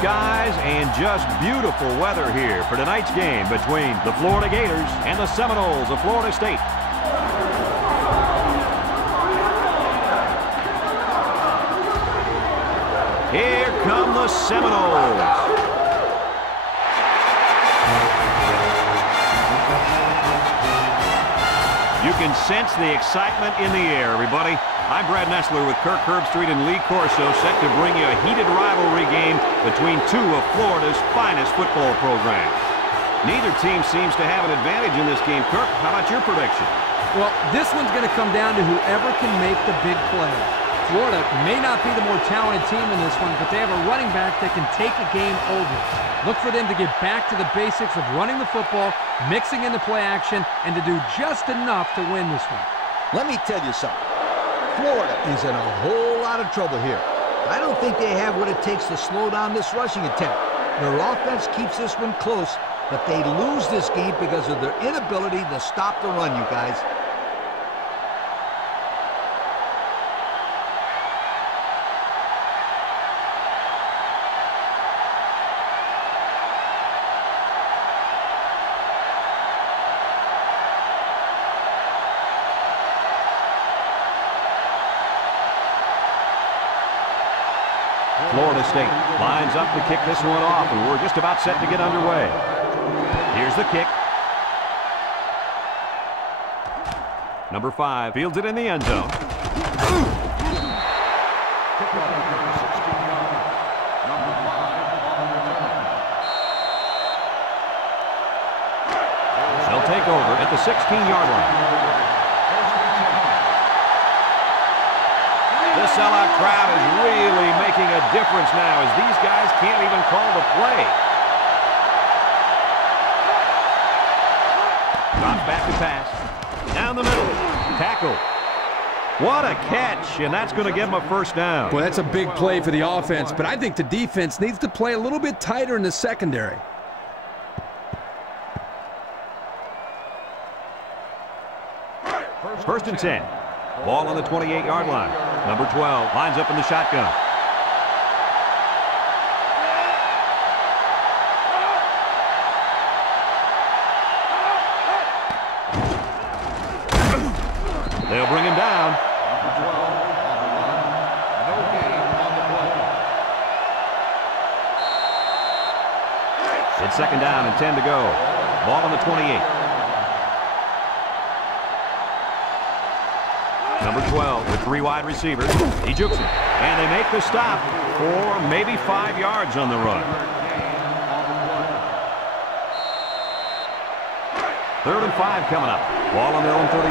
skies and just beautiful weather here for tonight's game between the Florida Gators and the Seminoles of Florida State. Here come the Seminoles. You can sense the excitement in the air, everybody. I'm Brad Nessler with Kirk Herbstreit and Lee Corso, set to bring you a heated rivalry game between two of Florida's finest football programs. Neither team seems to have an advantage in this game. Kirk, how about your prediction? Well, this one's going to come down to whoever can make the big play. Florida may not be the more talented team in this one, but they have a running back that can take a game over. Look for them to get back to the basics of running the football, mixing in the play action, and to do just enough to win this one. Let me tell you something. Florida is in a whole lot of trouble here. I don't think they have what it takes to slow down this rushing attack. Their offense keeps this one close, but they lose this game because of their inability to stop the run, you guys. Florida State lines up to kick this one off, and we're just about set to get underway. Here's the kick. Number 5 fields it in the end zone. They'll take over at the 16-yard line. The sellout crowd is really making a difference now as these guys can't even call the play. Drops back to pass. Down the middle. Tackle. What a catch, and that's going to give them a first down. Well, that's a big play for the offense, but I think the defense needs to play a little bit tighter in the secondary. First and 10. Ball on the 28-yard line. Number 12 lines up in the shotgun. They'll bring him down. It's second down and 10 to go. Ball on the 28. Number 12 with 3 wide receivers. He jukes it. And they make the stop for maybe 5 yards on the run. Third and 5 coming up. Ball on their own 33.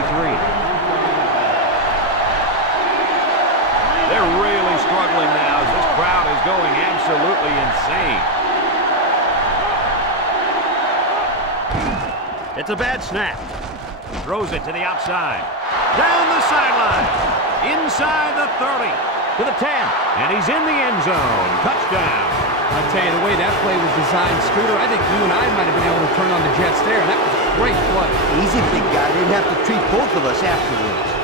They're really struggling now as this crowd is going absolutely insane. It's a bad snap. Throws it to the outside. Down the sideline, inside the 30, to the 10, and he's in the end zone. Touchdown. I'll tell you, the way that play was designed, Scooter, I think you and I might have been able to turn on the Jets there. That was a great play. Easy, big guy. Didn't have to treat both of us afterwards.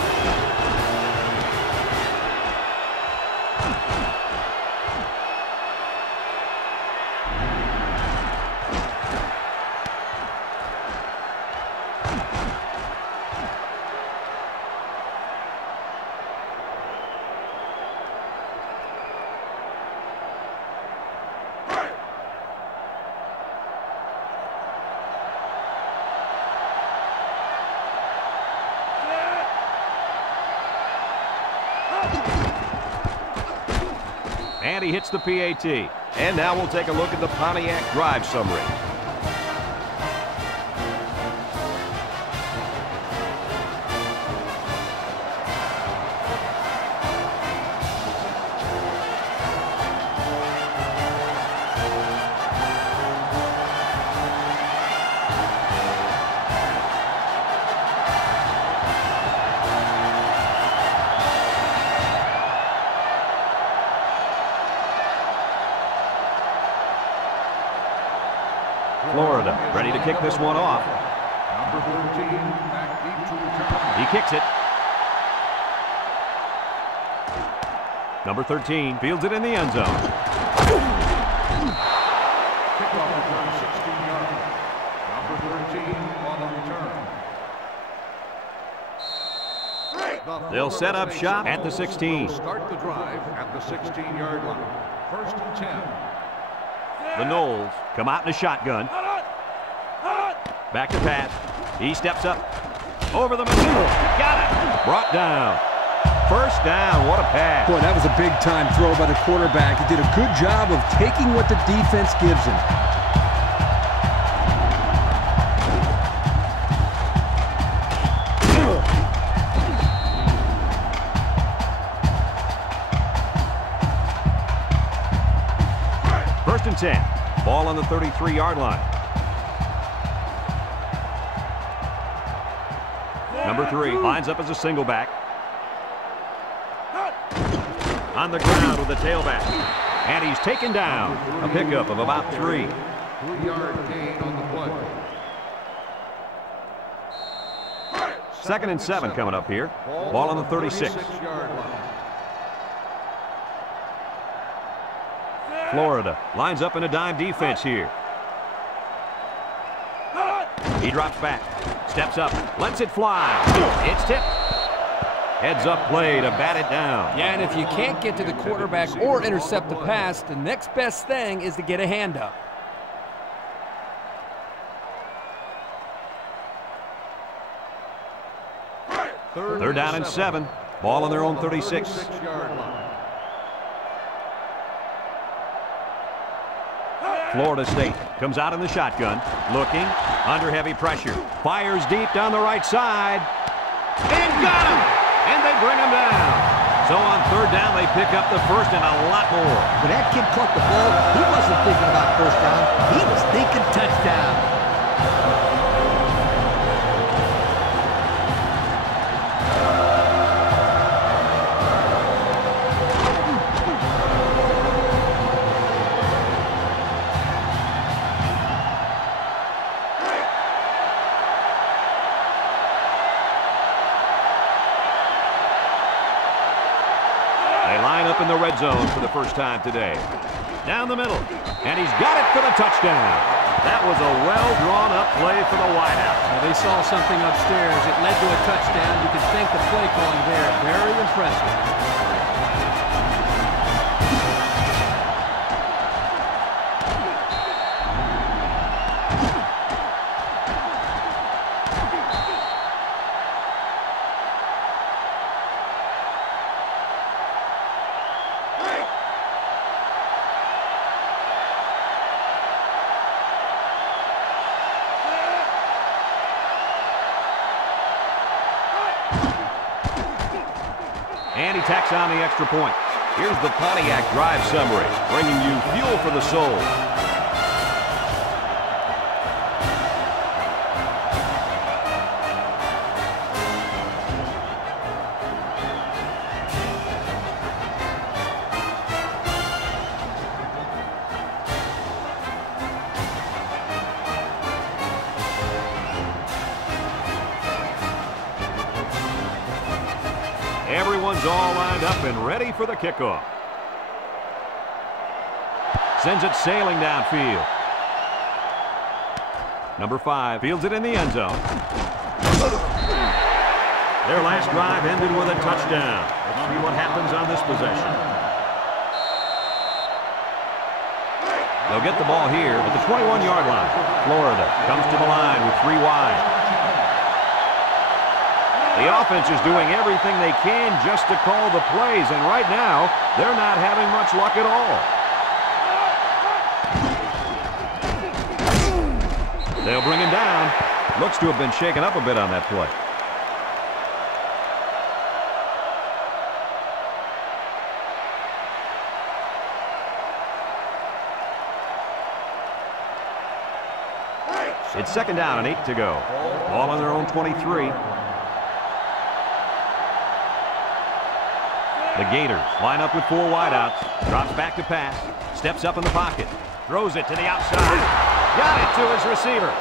And he hits the PAT. And now we'll take a look at the Pontiac drive summary. Florida ready to kick this one off. Number 13, back deep to return. He kicks it. Number 13 fields it in the end zone. team on the return. They'll set up shop at the 16. Start the drive at the 16-yard line. 1st and 10. The Noles come out in a shotgun. Back to pass. He steps up. Over the middle. Got it. Brought down. 1st down. What a pass. Boy, that was a big-time throw by the quarterback. He did a good job of taking what the defense gives him. First and 10. Ball on the 33-yard line. Number 3 lines up as a single back. On the ground with the tailback. And he's taken down. A pickup of about 3. 3-yard gain on the play. 2nd and 7 coming up here. Ball on the 36. 36-yard line. Florida lines up in a dime defense here. He drops back, steps up, lets it fly. It's tipped. Heads up play to bat it down. Yeah, and if you can't get to the quarterback or intercept the pass, the next best thing is to get a hand up. They're down and 7. Ball on their own 36. 36-yard line. Florida State comes out in the shotgun, looking, under heavy pressure. Fires deep down the right side. And got him! And they bring him down. So on 3rd down, they pick up the 1st and a lot more. When that kid caught the ball, he wasn't thinking about 1st down. He was thinking touchdown. In the red zone for the first time today. Down the middle, and he's got it for the touchdown. That was a well-drawn-up play for the wideout. Well, they saw something upstairs. It led to a touchdown. You can thank the play calling there. Very impressive. And he tacks on the extra point. Here's the Pontiac drive summary, bringing you fuel for the soul. Everyone's all lined up and ready for the kickoff. Sends it sailing downfield. Number 5 fields it in the end zone. Their last drive ended with a touchdown. Let's see what happens on this possession. They'll get the ball here at the 21-yard line. Florida comes to the line with 3 wide. The offense is doing everything they can just to call the plays, and right now, they're not having much luck at all. They'll bring him down. Looks to have been shaken up a bit on that play. It's 2nd down and 8 to go. Ball on their own 23. The Gators line up with 4 wideouts. Drops back to pass. Steps up in the pocket. Throws it to the outside. Got it to his receiver.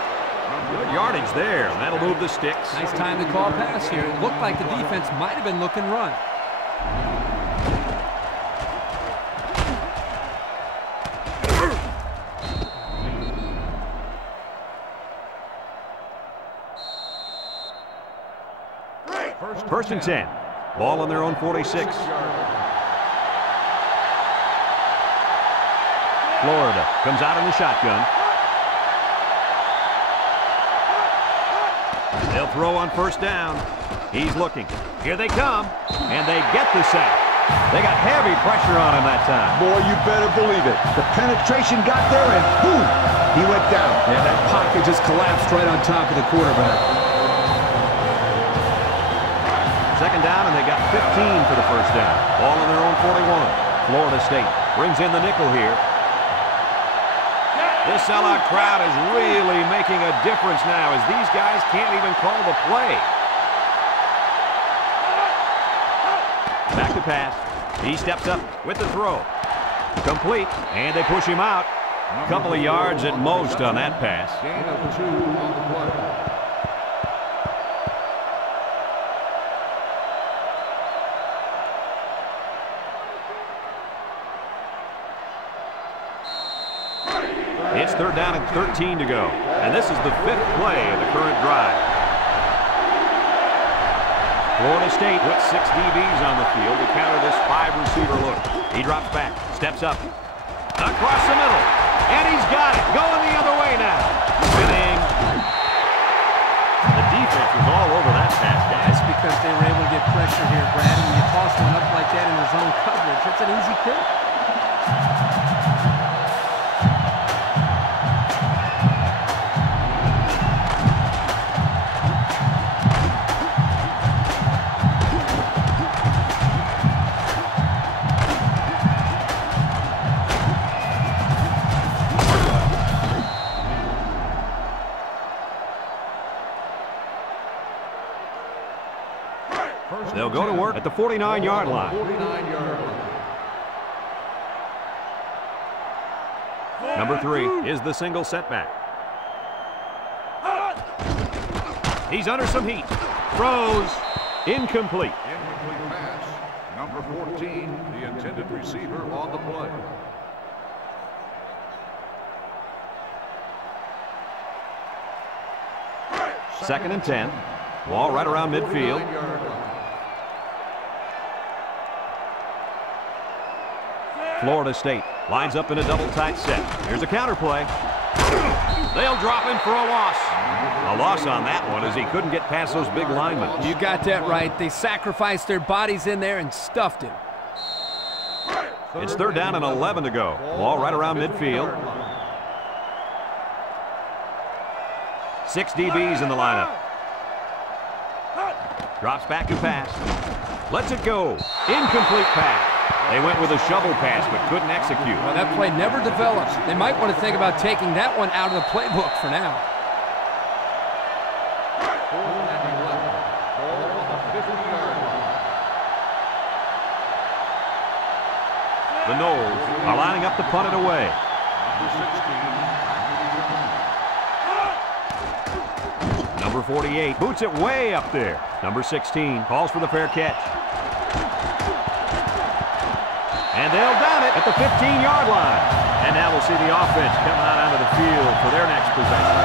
Good yardage there. That'll move the sticks. Nice time to call pass here. It looked like the defense might have been looking run. First and 10. Ball on their own 46. Florida comes out in the shotgun. They'll throw on first down. He's looking. Here they come, and they get the sack. They got heavy pressure on him that time. Boy, you better believe it. The penetration got there, and boom, he went down. Yeah, that pocket just collapsed right on top of the quarterback. Second down, and they got 15 for the first down. Ball on their own 41. Florida State brings in the nickel here. This sellout crowd is really making a difference now as these guys can't even call the play. Back to pass. He steps up with the throw. Complete, and they push him out. A couple of yards at most on that pass. Gain of 2 on the play. It's third down and 13 to go. And this is the 5th play of the current drive. Florida State with 6 DBs on the field to counter this 5-receiver look. He drops back, steps up, across the middle, and he's got it. Going the other way now. Spinning. The defense was all over that pass, guys. That's because they were able to get pressure here, Brad. And when you toss one up like that in the zone coverage, it's an easy pick. They'll go to work at the 49-yard line. 49-yard line. Number 3 is the single setback. He's under some heat. Throws. Incomplete. Incomplete pass. Number 14, the intended receiver on the play. Second and 10. Ball right around midfield. 49-yard line. Florida State lines up in a double tight set. Here's a counter play. They'll drop him for a loss. A loss on that one as he couldn't get past those big linemen. You got that right. They sacrificed their bodies in there and stuffed him. It's third down and 11 to go. Ball right around midfield. 6 DBs in the lineup. Drops back to pass. Lets it go. Incomplete pass. They went with a shovel pass but couldn't execute. Well, that play never develops. They might want to think about taking that one out of the playbook for now. 4th and 11. Ball on the 50-yard line. The Noles are lining up to punt it away. Number 16. Number 48 boots it way up there. Number 16 calls for the fair catch. And they'll down it at the 15-yard line. And now we'll see the offense coming out onto the field for their next possession.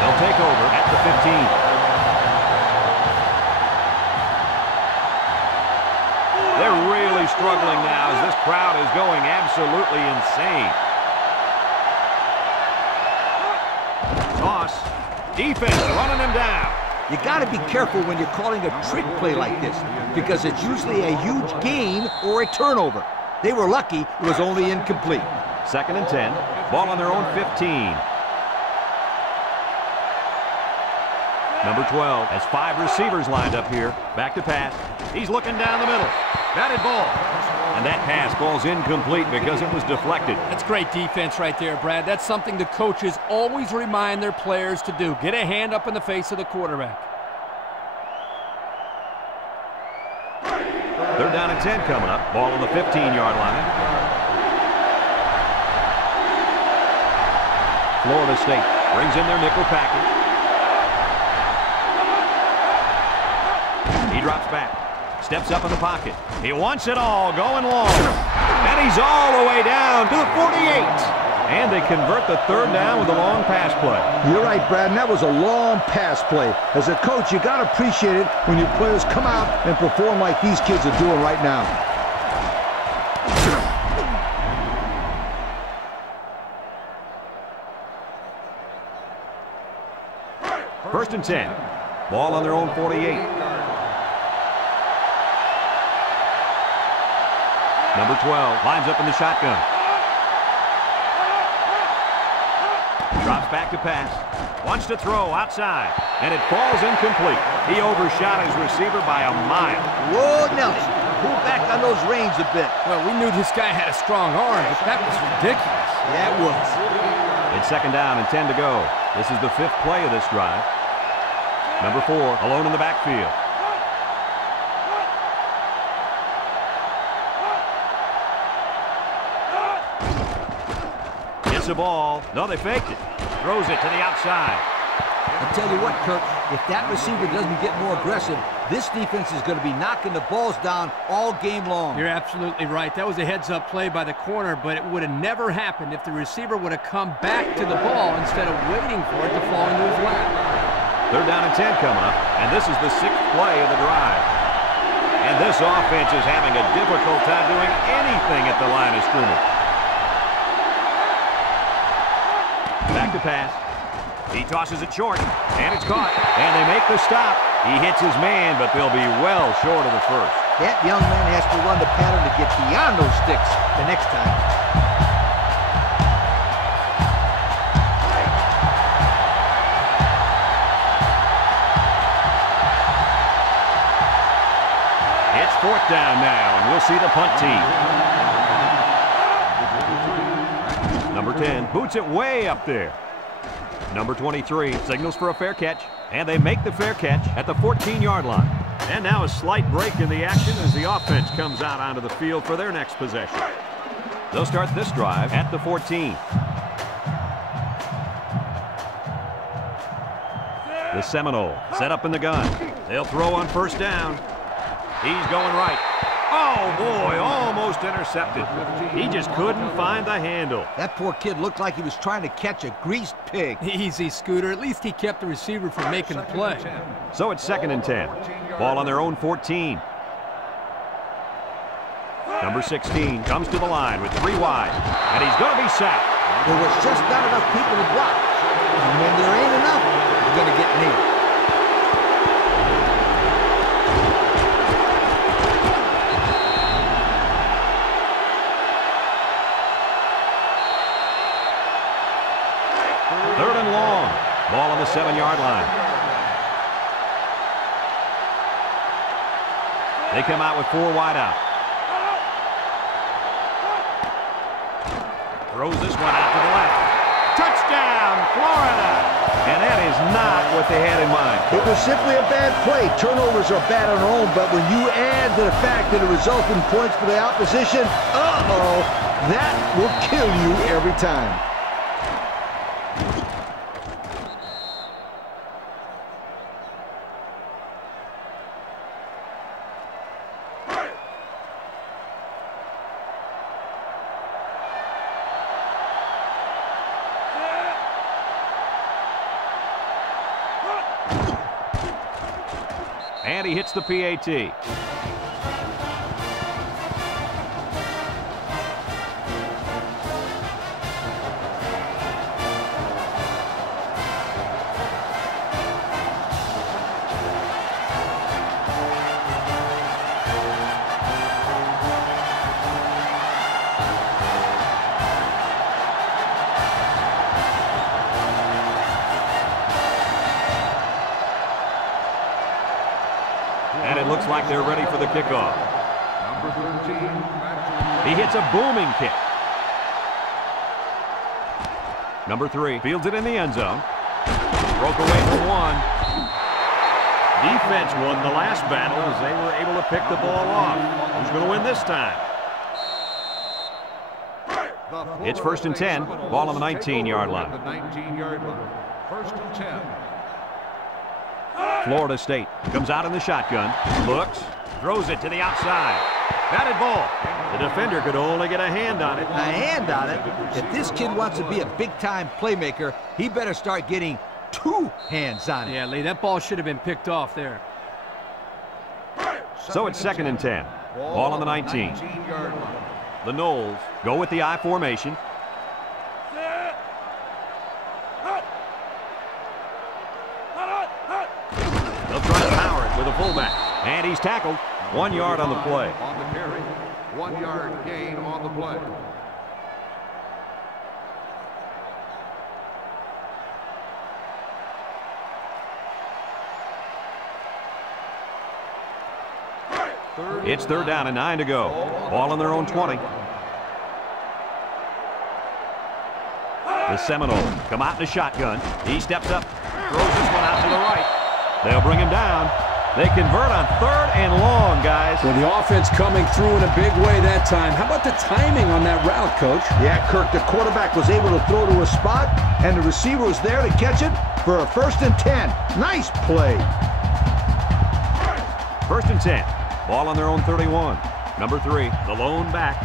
They'll take over at the 15. They're really struggling now as this crowd is going absolutely insane. Toss. Defense running him down. You got to be careful when you're calling a trick play like this because it's usually a huge gain or a turnover. They were lucky it was only incomplete. Second and 10. Ball on their own 15. Number 12 has 5 receivers lined up here. Back to pass. He's looking down the middle. Batted ball. And that pass ball's incomplete because it was deflected. That's great defense right there, Brad. That's something the coaches always remind their players to do. Get a hand up in the face of the quarterback. Third down and 10 coming up. Ball on the 15-yard line. Florida State brings in their nickel package. He drops back. Steps up in the pocket. He wants it all, going long. And he's all the way down to the 48. And they convert the third down with a long pass play. You're right, Brad, and that was a long pass play. As a coach, you got to appreciate it when your players come out and perform like these kids are doing right now. First and 10. Ball on their own 48. Number 12 lines up in the shotgun. Drops back to pass. Wants to throw outside. And it falls incomplete. He overshot his receiver by a mile. Whoa, Nelly. Pull back on those reins a bit. Well, we knew this guy had a strong arm, but that was ridiculous. Yeah, it was. It's second down and 10 to go. This is the 5th play of this drive. Number 4 alone in the backfield. Gets the ball. No, they faked it. Throws it to the outside. I'll tell you what, Kirk, if that receiver doesn't get more aggressive, this defense is going to be knocking the balls down all game long. You're absolutely right. That was a heads-up play by the corner, but it would have never happened if the receiver would have come back to the ball instead of waiting for it to fall into his lap. Third down and 10 coming up, and this is the 6th play of the drive. And this offense is having a difficult time doing anything at the line of scrimmage. Back to pass. He tosses it short, and it's caught. And they make the stop. He hits his man, but they'll be well short of the first. That young man has to run the pattern to get beyond those sticks the next time. It's 4th down now, and we'll see the punt team. Number 10 boots it way up there. Number 23 signals for a fair catch, and they make the fair catch at the 14-yard line. And now a slight break in the action as the offense comes out onto the field for their next possession. They'll start this drive at the 14. The Seminoles set up in the gun. They'll throw on first down. He's going right. Oh, boy, almost intercepted. He just couldn't find the handle. That poor kid looked like he was trying to catch a greased pig. Easy, Scooter. At least he kept the receiver from making the play. So it's 2nd and 10. Ball on their own 14. Number 16 comes to the line with 3 wide, and he's going to be sacked. There was just not enough people to block. And when there ain't enough, he's going to get nailed. Third and long. Ball on the 7-yard line. They come out with 4 wide out. Throws this one out to the left. Touchdown, Florida! And that is not what they had in mind. It was simply a bad play. Turnovers are bad on their own, but when you add to the fact that it resulted in points for the opposition, that will kill you every time. And he hits the PAT. And it looks like they're ready for the kickoff. Number 13. He hits a booming kick. Number 3 fields it in the end zone. Broke away from 1. Defense won the last battle as they were able to pick the ball off. Who's going to win this time? It's 1st and 10. Ball on the 19-yard line. The 19-yard line. 1st and 10. Florida State comes out in the shotgun, looks, throws it to the outside. Batted ball, The defender could only get a hand on it. A hand on it? If this kid wants to be a big-time playmaker, he better start getting 2 hands on it. Yeah, Lee, that ball should have been picked off there. So it's 2nd and 10. Ball on the 19. The Noles go with the I formation. They'll try to power it with a fullback. And he's tackled. 1 yard on the play. On the carry. 1 yard gain on the play. It's 3rd down and 9 to go. Ball on their own 20. The Seminoles come out in a shotgun. He steps up, throws this one out to the right. They'll bring him down. They convert on 3rd and long, guys. Well, the offense coming through in a big way that time. How about the timing on that route, Coach? Yeah, Kirk, the quarterback was able to throw to a spot, and the receiver was there to catch it for a 1st and 10. Nice play. 1st and 10. Ball on their own 31. Number 3, the lone back.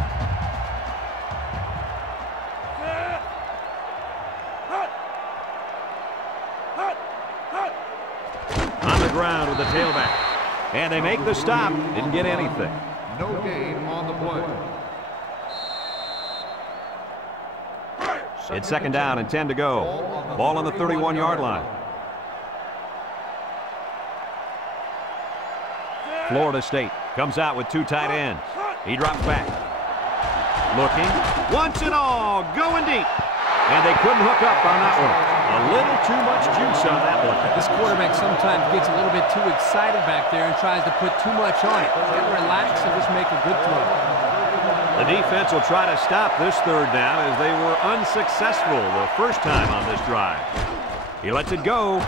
On the ground with the tailback. And they make the stop. Didn't get anything. No gain on the play. It's 2nd down and 10 to go. Ball on the 31-yard line. Florida State comes out with 2 tight ends. He drops back. Looking. Once and all. Going deep. And they couldn't hook up on that one. A little too much juice on that one. This quarterback sometimes gets a little bit too excited back there and tries to put too much on it. He's got to relax and just make a good throw. The defense will try to stop this 3rd down as they were unsuccessful the first time on this drive. He lets it go.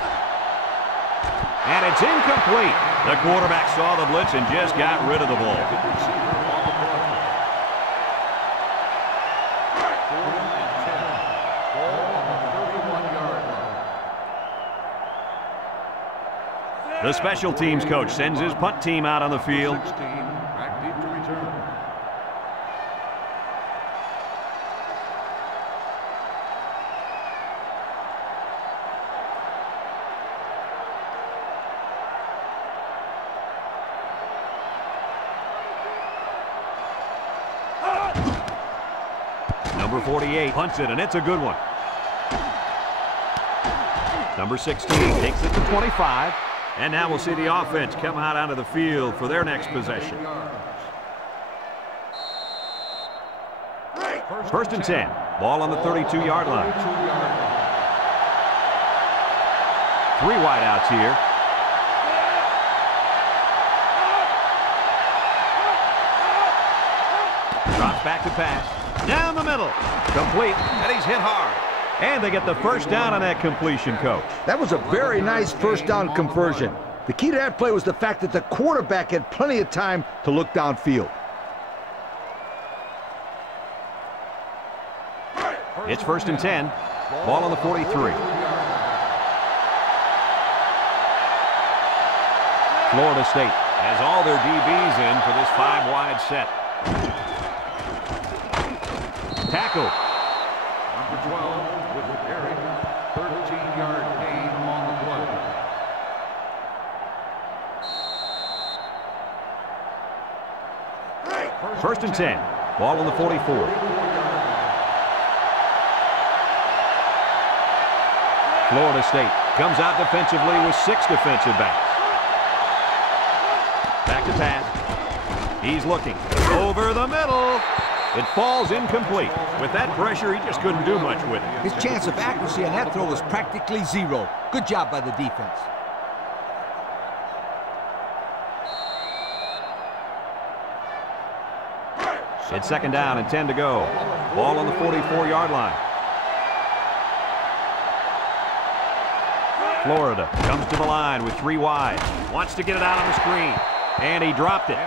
And it's incomplete. The quarterback saw the blitz and just got rid of the ball. The special teams coach sends his punt team out on the field. 16, back deep to return. Number 48 punts it, and it's a good one. Number 16 takes it to 25. And now we'll see the offense come out onto the field for their next possession. 1st and 10. Ball on the 32-yard line. 3 wideouts here. Drops back to pass. Down the middle. Complete. And he's hit hard. And they get the 1st down on that completion, Coach. That was a very nice 1st down conversion. The key to that play was the fact that the quarterback had plenty of time to look downfield. It's 1st and 10. Ball on the 43. Florida State has all their DBs in for this 5-wide set. Tackle. Number 12 with the carry. 13-yard gain on the play. First and 10. Ball on the 44. Florida State comes out defensively with 6 defensive backs. Back to pass. He's looking. Over the middle. It falls incomplete. With that pressure, he just couldn't do much with it. His chance of accuracy on that throw was practically 0. Good job by the defense. It's 2nd down and 10 to go. Ball on the 44-yard line. Florida comes to the line with 3 wide. Wants to get it out on the screen. And he dropped it.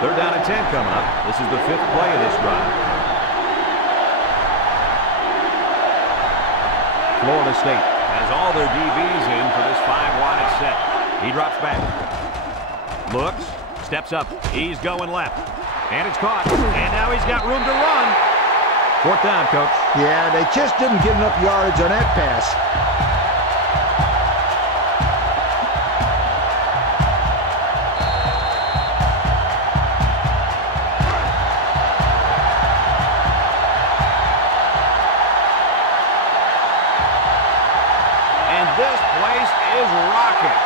Third down and 10 coming up. This is the 5th play of this drive. Florida State has all their DBs in for this 5-wide set. He drops back. Looks. Steps up. He's going left. And it's caught. And now he's got room to run. 4th down, Coach. Yeah, they just didn't get enough yardage on that pass. And this place is rocking.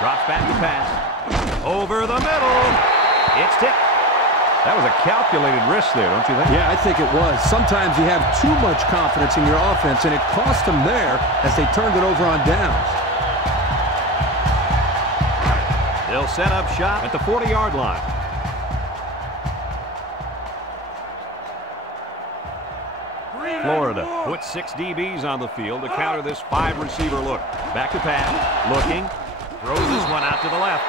Drops back to pass. Over the middle. It's tipped. That was a calculated risk there, don't you think? Yeah, I think it was. Sometimes you have too much confidence in your offense, and it cost them there as they turned it over on downs. They'll set up shop at the 40-yard line. Florida puts 6 DBs on the field to counter this 5-receiver look. Back to pass. Looking. Throws this one out to the left.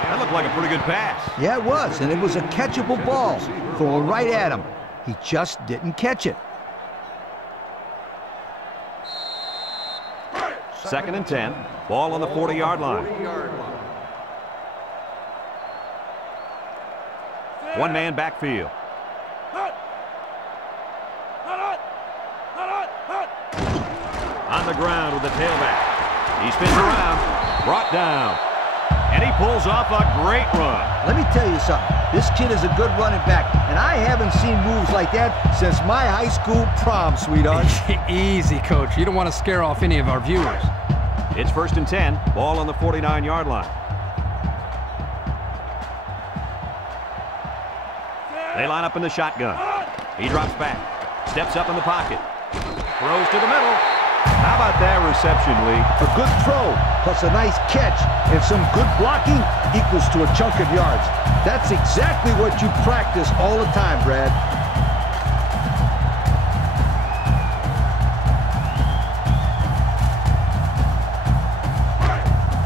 That looked like a pretty good pass. Yeah, it was, and it was a catchable ball. Thrown right at him. He just didn't catch it. 2nd and 10. Ball on the 40-yard line. One-man backfield. On the ground with the tailback. He spins around. Brought down. And he pulls off a great run. Let me tell you something. This kid is a good running back, and I haven't seen moves like that since my high school prom, sweetheart. Easy, Coach. You don't want to scare off any of our viewers. It's 1st and 10. Ball on the 49-yard line. They line up in the shotgun. He drops back. Steps up in the pocket. Throws to the middle. How about that reception, Lee? A good throw, plus a nice catch, and some good blocking equals to a chunk of yards. That's exactly what you practice all the time, Brad.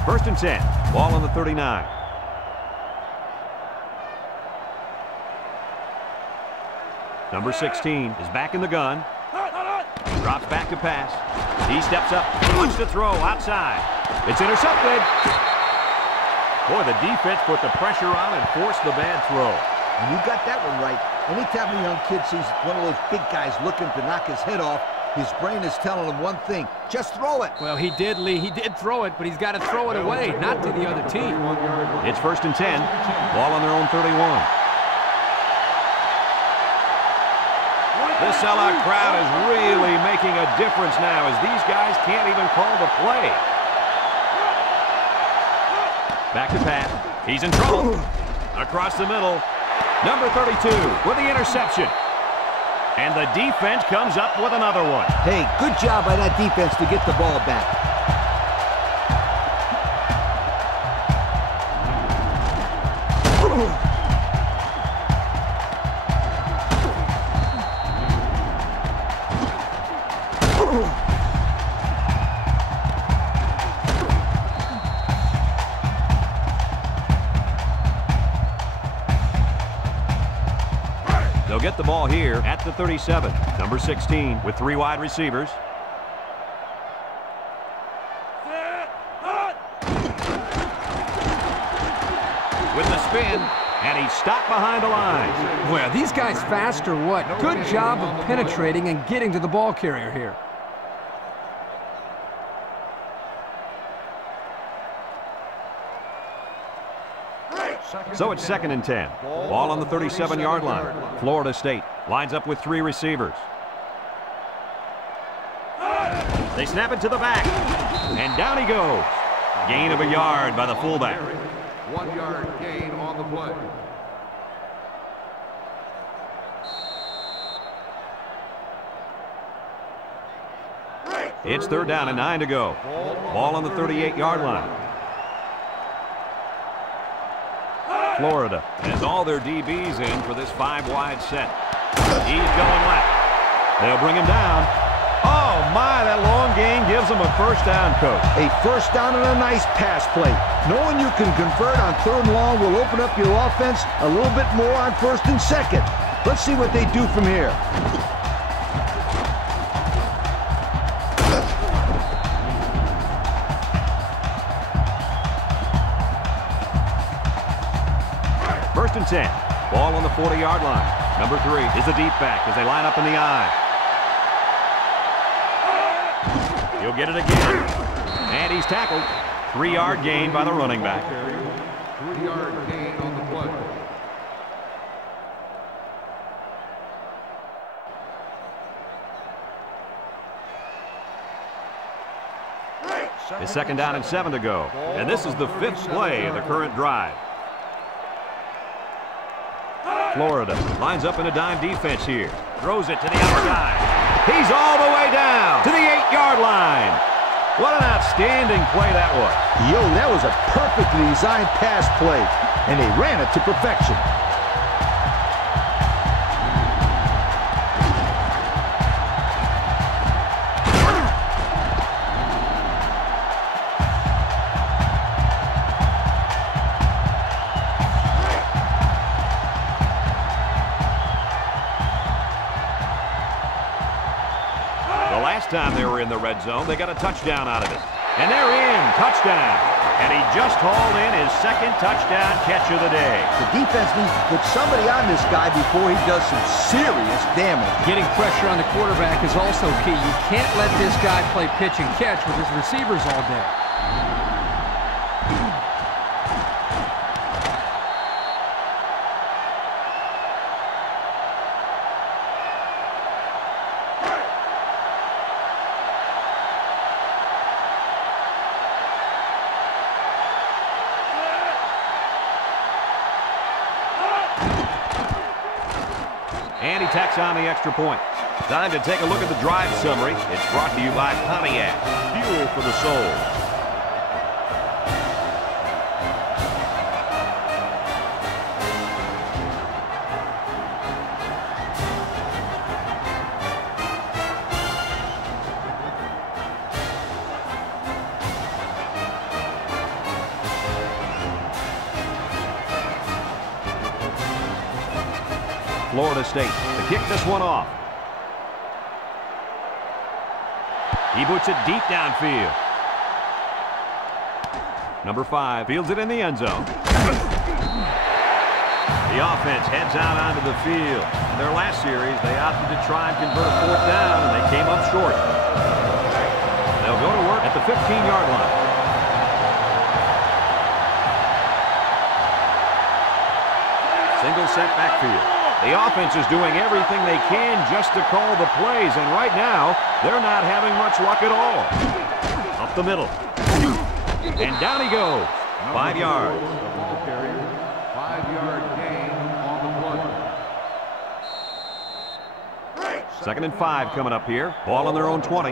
First and 10. Ball on the 39. Number 16 is back in the gun. Drops back to pass. He steps up. He wants to throw outside. It's intercepted. Boy, the defense put the pressure on and forced the bad throw. And you got that one right. Anytime a young kid sees one of those big guys looking to knock his head off, his brain is telling him one thing: just throw it. Well, he did, Lee. He did throw it, but he's got to throw it away, not to the other team. It's 1st and 10. Ball on their own 31. This sellout crowd is really making a difference now as these guys can't even call the play. Back to pass. He's in trouble. Across the middle. Number 32 with the interception. And the defense comes up with another one. Hey, good job by that defense to get the ball back. They'll get the ball here at the 37. Number 16 with 3 wide receivers. With the spin, and he's stopped behind the line. Well, these guys fast or what? Good job of penetrating and getting to the ball carrier here. So it's 2nd and 10. Ball on the 37-yard line. Florida State lines up with 3 receivers. They snap it to the back. And down he goes. Gain of a yard by the fullback. 1-yard gain on the play. It's 3rd down and 9 to go. Ball on the 38-yard line. Florida has all their DBs in for this 5-wide set. He's going left. They'll bring him down. Oh, my, that long gain gives them a 1st down, Coach. A 1st down and a nice pass play. Knowing you can convert on 3rd and long will open up your offense a little bit more on 1st and 2nd. Let's see what they do from here. 1st and 10. Ball on the 40-yard line. Number 3 is the deep back as they line up in the I. He'll get it again. And he's tackled. 3-yard gain by the running back. 3-yard gain on the play. It's 2nd down and 7 to go. And this is the 5th play of the current drive. Florida lines up in a dime defense here. Throws it to the outside. He's all the way down to the 8-yard line. What an outstanding play that was. Yo, that was a perfectly designed pass play, and they ran it to perfection. Time they were in the red zone, they got a touchdown out of it. And they're in. Touchdown. And he just hauled in his 2nd touchdown catch of the day. The defense needs to put somebody on this guy before he does some serious damage. Getting pressure on the quarterback is also key. You can't let this guy play pitch and catch with his receivers all day. And he tacks on the extra point. Time to take a look at the drive summary. It's brought to you by Pontiac. Fuel for the soul. Florida State to kick this one off. He boots it deep downfield. Number 5 fields it in the end zone. The offense heads out onto the field. In their last series, they opted to try and convert a 4th down, and they came up short. They'll go to work at the 15-yard line. Single set backfield. The offense is doing everything they can just to call the plays, and right now, they're not having much luck at all. Up the middle. And down he goes. 5 yards. 5-yard gain on the play. 2nd and 5 coming up here. Ball on their own 20.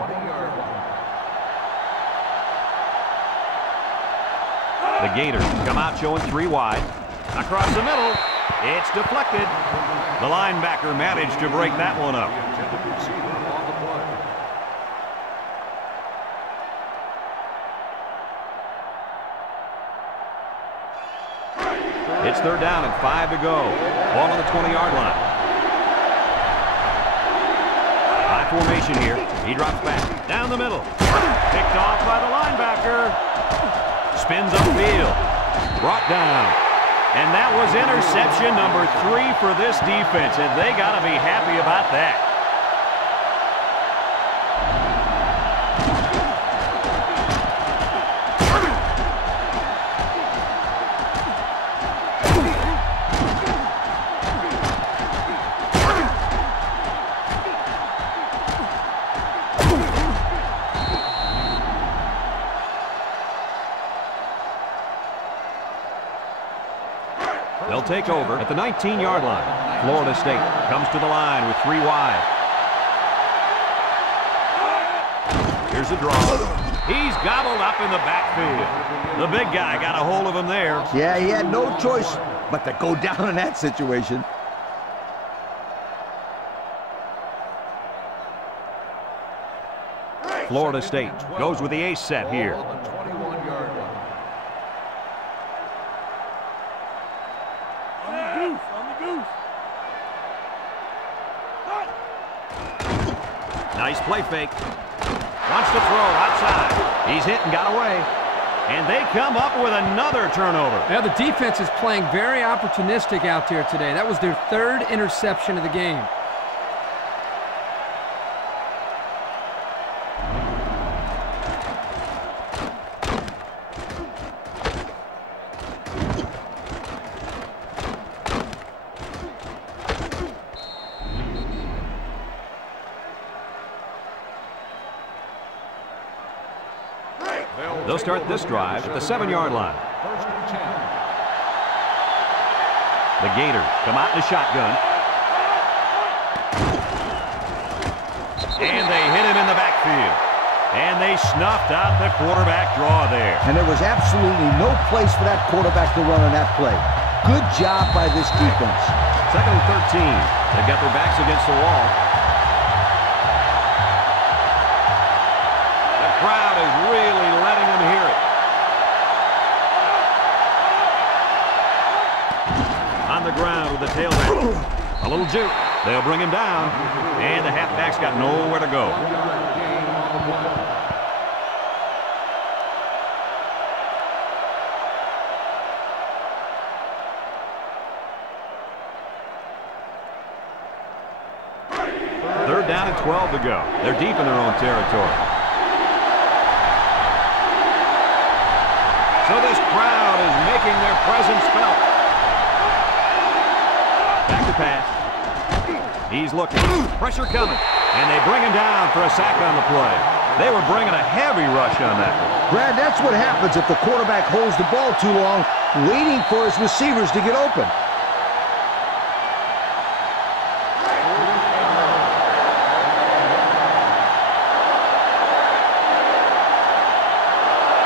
The Gators come out showing 3 wide. Across the middle. It's deflected. The linebacker managed to break that one up. It's 3rd down and 5 to go. Ball on the 20-yard line. High formation here. He drops back. Down the middle. Picked off by the linebacker. Spins upfield. Brought down. And that was interception number 3 for this defense, and they got to be happy about that. They'll take over at the 19-yard line. Florida State comes to the line with 3 wide. Here's a draw. He's gobbled up in the backfield. The big guy got a hold of him there. Yeah, he had no choice but to go down in that situation. Florida State goes with the ace set here. Nice play fake. Wants to throw outside. He's hit and got away. And they come up with another turnover. Now the defense is playing very opportunistic out there today. That was their 3rd interception of the game. They'll start this drive at the 7-yard line. The Gators come out in the shotgun. And they hit him in the backfield. And they snuffed out the quarterback draw there. And there was absolutely no place for that quarterback to run on that play. Good job by this defense. 2nd and 13. They've got their backs against the wall. The crowd is really letting them hear it. On the ground with the tailback. A little juke. They'll bring him down. And the halfback's got nowhere to go. Third down and 12 to go. They're deep in their own territory. So this crowd is making their presence felt. Back to pass. He's looking. Pressure coming. And they bring him down for a sack on the play. They were bringing a heavy rush on that one. Brad, that's what happens if the quarterback holds the ball too long, waiting for his receivers to get open.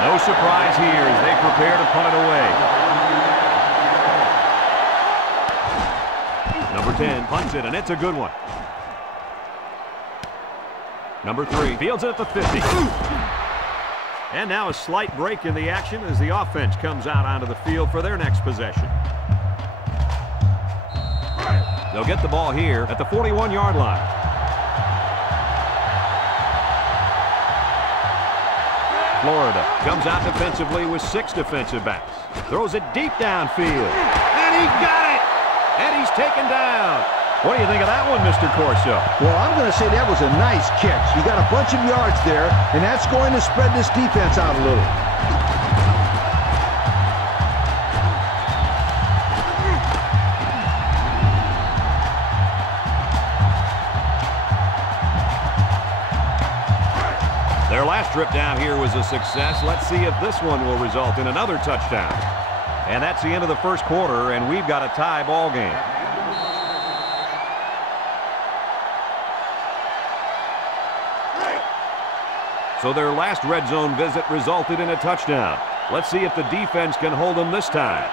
No surprise here as they prepare to punt it away. Number 10 punts it, and it's a good one. Number 3 fields it at the 50. And now a slight break in the action as the offense comes out onto the field for their next possession. They'll get the ball here at the 41-yard line. Florida comes out defensively with 6 defensive backs. Throws it deep downfield. And he got it! And he's taken down. What do you think of that one, Mr. Corso? Well, I'm going to say that was a nice catch. You got a bunch of yards there, and that's going to spread this defense out a little. Their last trip down here was a success. Let's see if this one will result in another touchdown. And that's the end of the first quarter, and we've got a tie ball game. So their last red zone visit resulted in a touchdown. Let's see if the defense can hold them this time.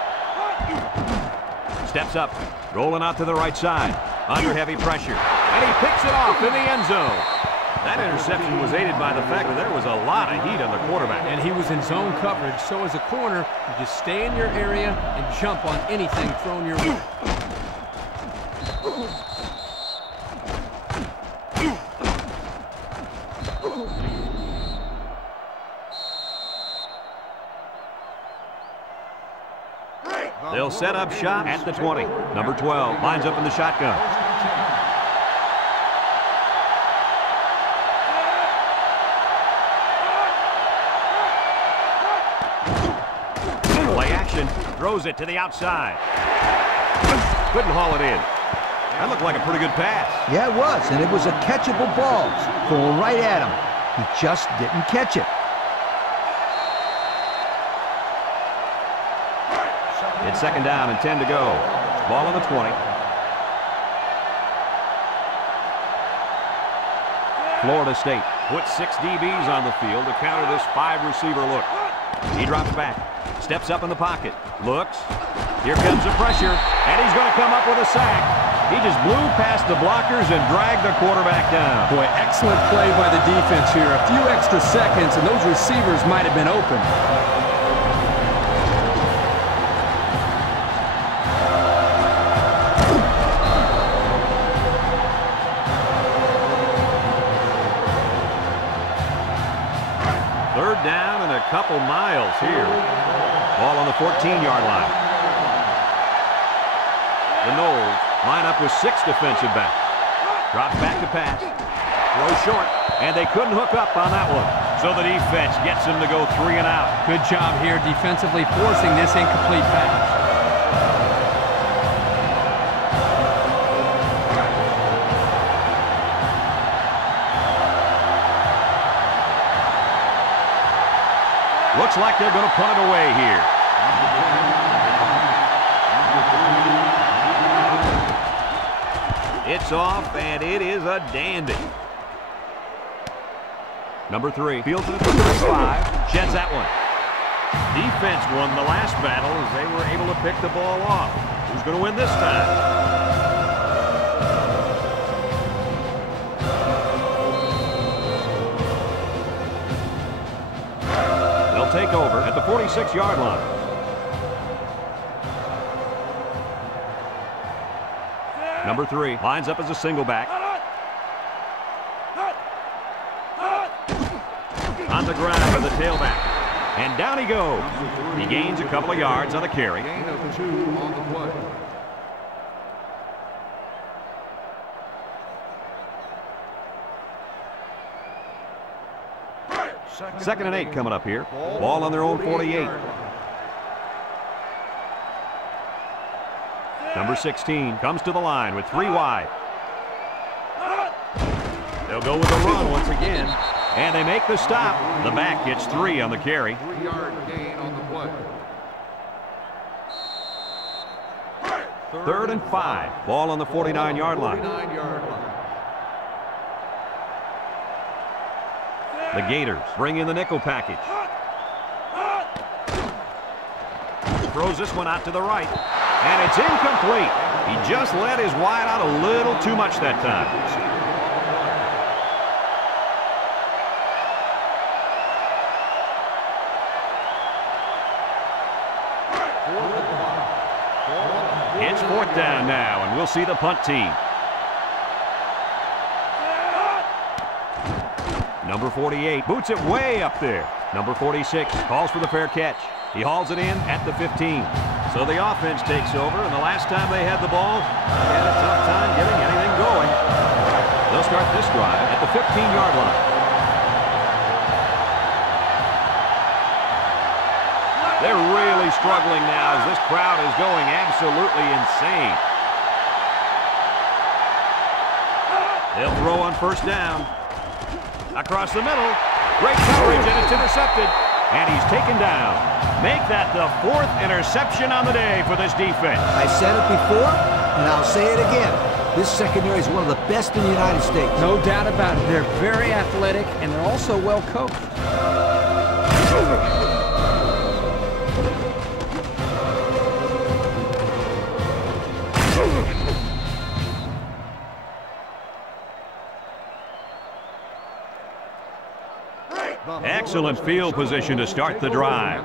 Steps up, rolling out to the right side, under heavy pressure, and he picks it off in the end zone. That interception was aided by the fact that there was a lot of heat on the quarterback. And he was in zone coverage, so as a corner, you just stay in your area and jump on anything thrown your way. They'll set up shop at the 20. Number 12 lines up in the shotgun. Play action. Throws it to the outside. Couldn't haul it in. That looked like a pretty good pass. Yeah, it was, and it was a catchable ball. Going right at him. He just didn't catch it. It's 2nd down and 10 to go. Ball on the 20. Florida State puts 6 DBs on the field to counter this 5-receiver look. He drops back, steps up in the pocket, looks. Here comes the pressure, and he's going to come up with a sack. He just blew past the blockers and dragged the quarterback down. Boy, excellent play by the defense here. A few extra seconds, and those receivers might have been open. Down and a couple miles here. Ball on the 14-yard line. The Noles line up with 6 defensive backs. Drops back to pass. Throw short. And they couldn't hook up on that one. So the defense gets him to go 3 and out. Good job here defensively forcing this incomplete pass. Looks like they're going to punt it away here. It's off, and it is a dandy. Number 3 fields it at the 35. Sheds that one. Defense won the last battle as they were able to pick the ball off. Who's going to win this time? Take over at the 46-yard line. Number 3 lines up as a single back. On the ground with the tailback. And down he goes. He gains a couple of yards on the carry. Gain of 2 on the play. Second and 8 coming up here. Ball on their own 48. Number 16 comes to the line with 3 wide. They'll go with a run once again. And they make the stop. The back gets 3 on the carry. 3-yard gain on the play. 3rd and 5. Ball on the 49-yard line. 49-yard line. The Gators bring in the nickel package. Throws this one out to the right. And it's incomplete. He just let his wide out a little too much that time. It's 4th down now, and we'll see the punt team. Number 48 boots it way up there. Number 46 calls for the fair catch. He hauls it in at the 15. So the offense takes over, and the last time they had the ball, they had a tough time getting anything going. They'll start this drive at the 15-yard line. They're really struggling now as this crowd is going absolutely insane. They'll throw on 1st down. Across the middle. Great coverage, and it's intercepted. And he's taken down. Make that the 4th interception on the day for this defense. I said it before, and I'll say it again. This secondary is one of the best in the United States. No doubt about it. They're very athletic, and they're also well coached. Excellent field position to start the drive.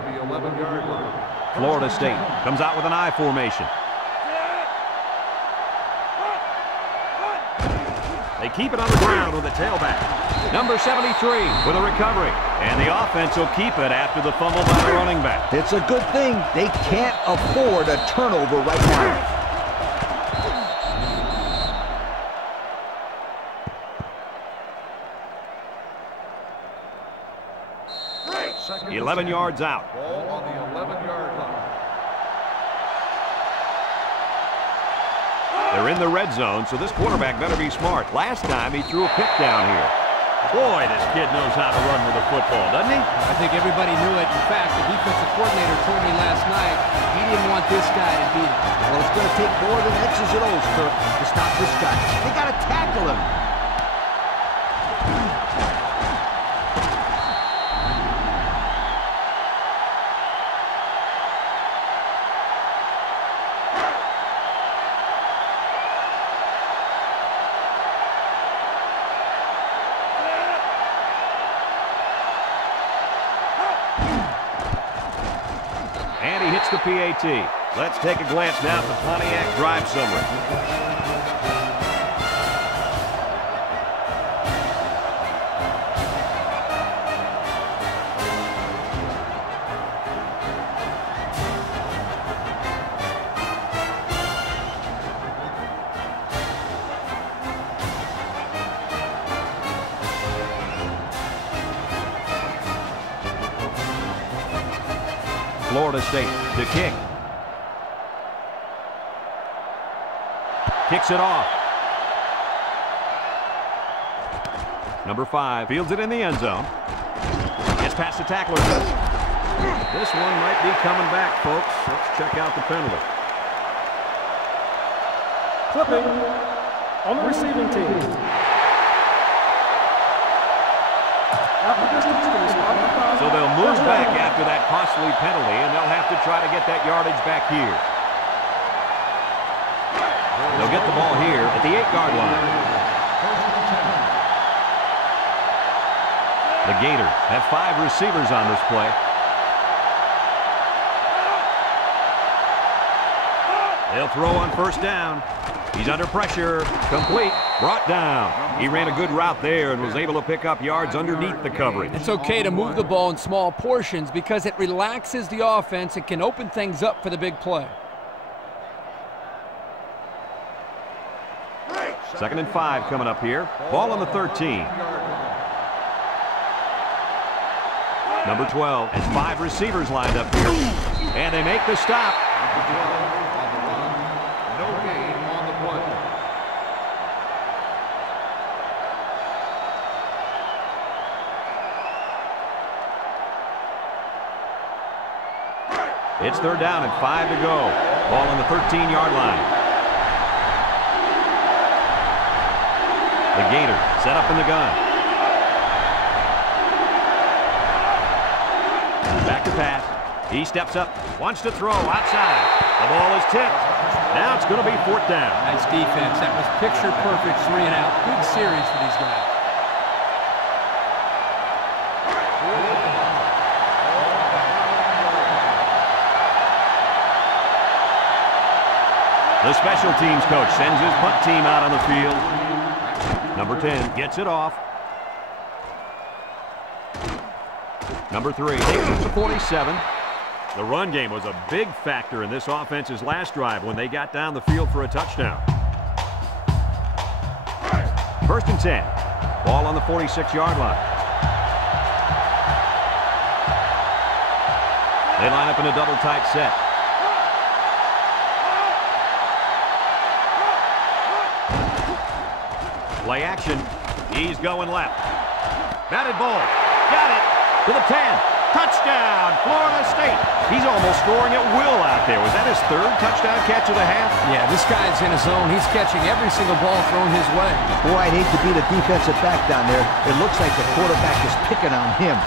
Florida State comes out with an I formation. They keep it on the ground with the tailback. Number 73 with a recovery. And the offense will keep it after the fumble by the running back. It's a good thing they can't afford a turnover right now. 11 yards out. Ball on the 11-yard line. They're in the red zone, so this quarterback better be smart. Last time he threw a pick down here. Boy, this kid knows how to run with the football, doesn't he? I think everybody knew it. In fact, the defensive coordinator told me last night he didn't want this guy to beat him. Well, it's going to take more than X's and O's, Kirk, to stop this guy. They got to tackle him. And he hits the PAT. Let's take a glance now at the Pontiac drive summary. State to kick. Kicks it off. Number 5 fields it in the end zone. Gets past the tackler. This one might be coming back, folks. Let's check out the penalty. Clipping on the receiving team. So they'll move back after that costly penalty, and they'll have to try to get that yardage back here. They'll get the ball here at the 8-yard line. The Gators have 5 receivers on this play. They'll throw on first down. He's under pressure. Complete. Brought down. He ran a good route there and was able to pick up yards underneath the coverage. It's okay to move the ball in small portions because it relaxes the offense and can open things up for the big play. 2nd and 5 coming up here. Ball on the 13. Number 12 has 5 receivers lined up here. And they make the stop. No gain on the play. It's 3rd down and 5 to go. Ball on the 13-yard line. The Gators set up in the gun. Back to pass. He steps up, wants to throw outside. The ball is tipped. Now it's going to be 4th down. Nice defense. That was picture perfect 3 and out. Good series for these guys. The special teams coach sends his punt team out on the field. Number 10 gets it off. Number 3 takes it to 47. The run game was a big factor in this offense's last drive when they got down the field for a touchdown. 1st and 10. Ball on the 46-yard line. They line up in a double tight set. Play action. He's going left. Batted ball. Got it. To the 10. Touchdown, Florida State. He's almost scoring at will out there. Was that his 3rd touchdown catch of the half? Yeah, this guy's in his zone. He's catching every single ball thrown his way. Boy, I'd hate to be the defensive back down there. It looks like the quarterback is picking on him.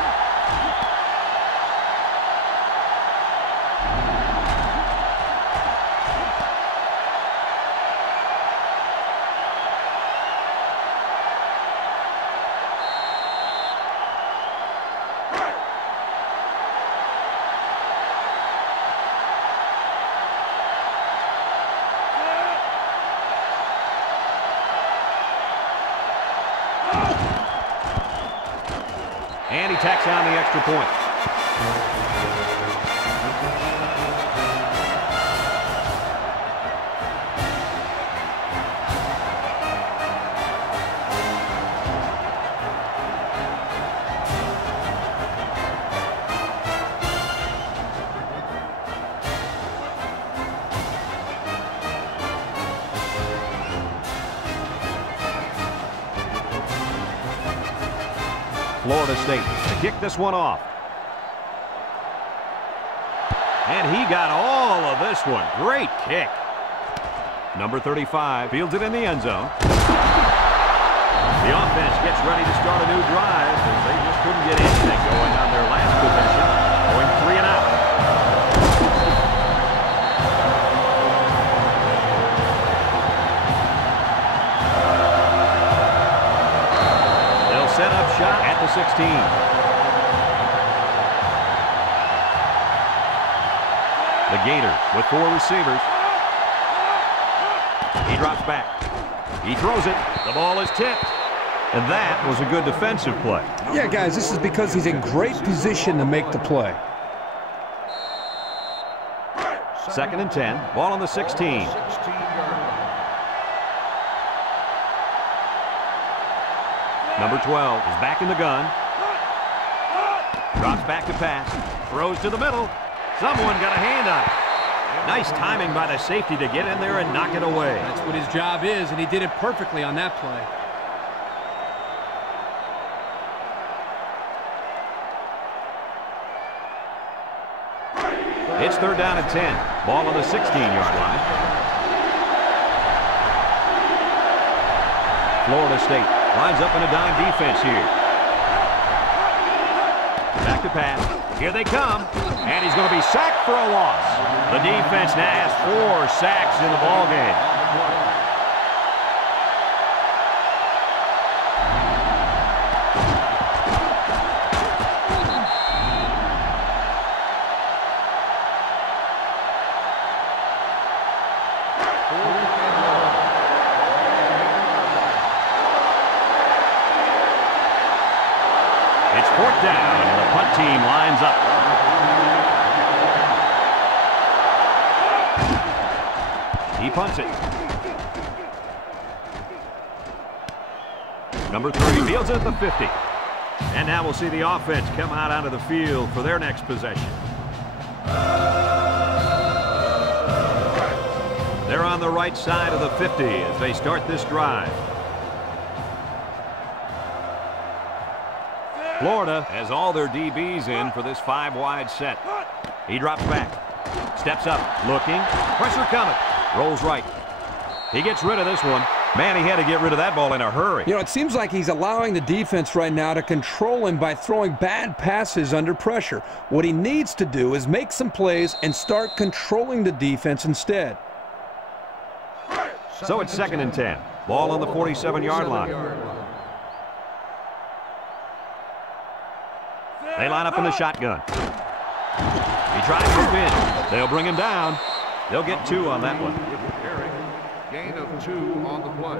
And he tacks on the extra point. Florida State to kick this one off. And he got all of this one. Great kick. Number 35 fields it in the end zone. The offense gets ready to start a new drive as they just couldn't get anything going on their last possession, going 3 and out. Set up shot at the 16. The Gators with 4 receivers. He drops back. He throws it. The ball is tipped. And that was a good defensive play. Yeah, guys, this is because he's in great position to make the play. 2nd and 10. Ball on the 16. Number 12 is back in the gun. Drops back to pass. Throws to the middle. Someone got a hand on it. Nice timing by the safety to get in there and knock it away. That's what his job is, and he did it perfectly on that play. It's 3rd down and 10. Ball on the 16-yard line. Florida State lines up in a dime defense here. Back to pass. Here they come. And he's going to be sacked for a loss. The defense now has 4 sacks in the ballgame. It's 4th down, and the punt team lines up. He punts it. Number 3 fields it at the 50. And now we'll see the offense come out onto the field for their next possession. They're on the right side of the 50 as they start this drive. Florida has all their DBs in for this 5-wide set. He drops back, steps up, looking, pressure coming, rolls right. He gets rid of this one. Man, he had to get rid of that ball in a hurry. You know, it seems like he's allowing the defense right now to control him by throwing bad passes under pressure. What he needs to do is make some plays and start controlling the defense instead. So it's 2nd and 10. Ball on the 47-yard line. They line up in the shotgun. He tries to spin. They'll bring him down. They'll get 2 on that one. Gain of 2 on the play.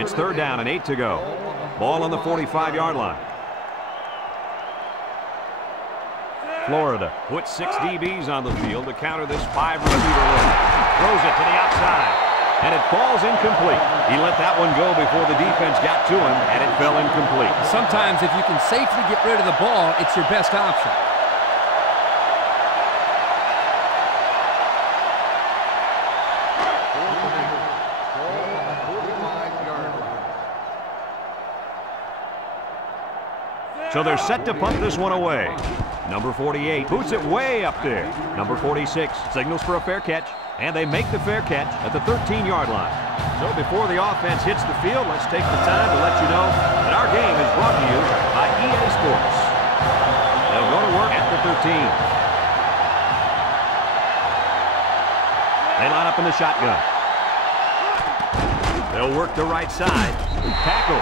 It's 3rd down and 8 to go. Ball on the 45-yard line. Florida puts 6 DBs on the field to counter this 5-receiver look. Throws it to the outside, and it falls incomplete. He let that one go before the defense got to him, and it fell incomplete. Sometimes if you can safely get rid of the ball, it's your best option. So they're set to punt this one away. Number 48 boots it way up there. Number 46 signals for a fair catch, and they make the fair catch at the 13-yard line. So before the offense hits the field, let's take the time to let you know that our game is brought to you by EA Sports. They'll go to work at the 13. They line up in the shotgun. They'll work the right side. Tackle.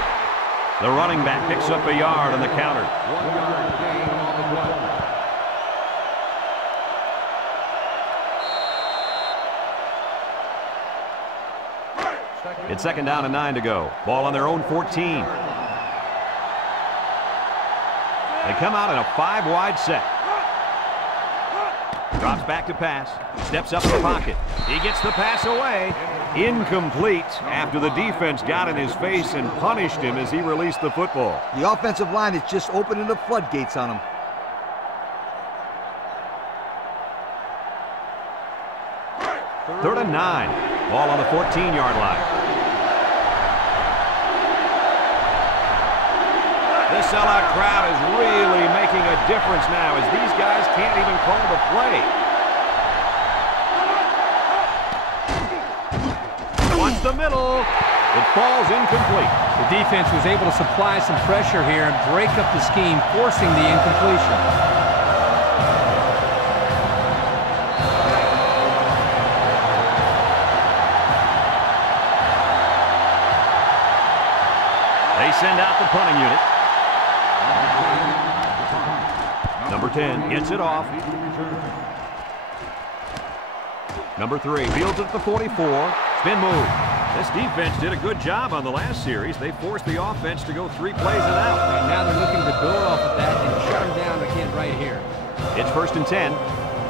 The running back picks up a yard on the counter. 1-yard gain on the play. It's 2nd down and 9 to go. Ball on their own 14. They come out in a 5-wide set. Drops back to pass. Steps up in the pocket. He gets the pass away. Incomplete after the defense got in his face and punished him as he released the football. The offensive line is just opening the floodgates on him. Third and 9. Ball on the 14-yard line. This sellout crowd is really making a difference now as these guys can't even call the play. Watch the middle. It falls incomplete. The defense was able to supply some pressure here and break up the scheme, forcing the incompletion. They send out the punting unit. Number 10 gets it off. Number 3 fields it at the 44. Spin move. This defense did a good job on the last series. They forced the offense to go 3 plays and out. And now they're looking to build off of that and shut them down again right here. It's 1st and 10.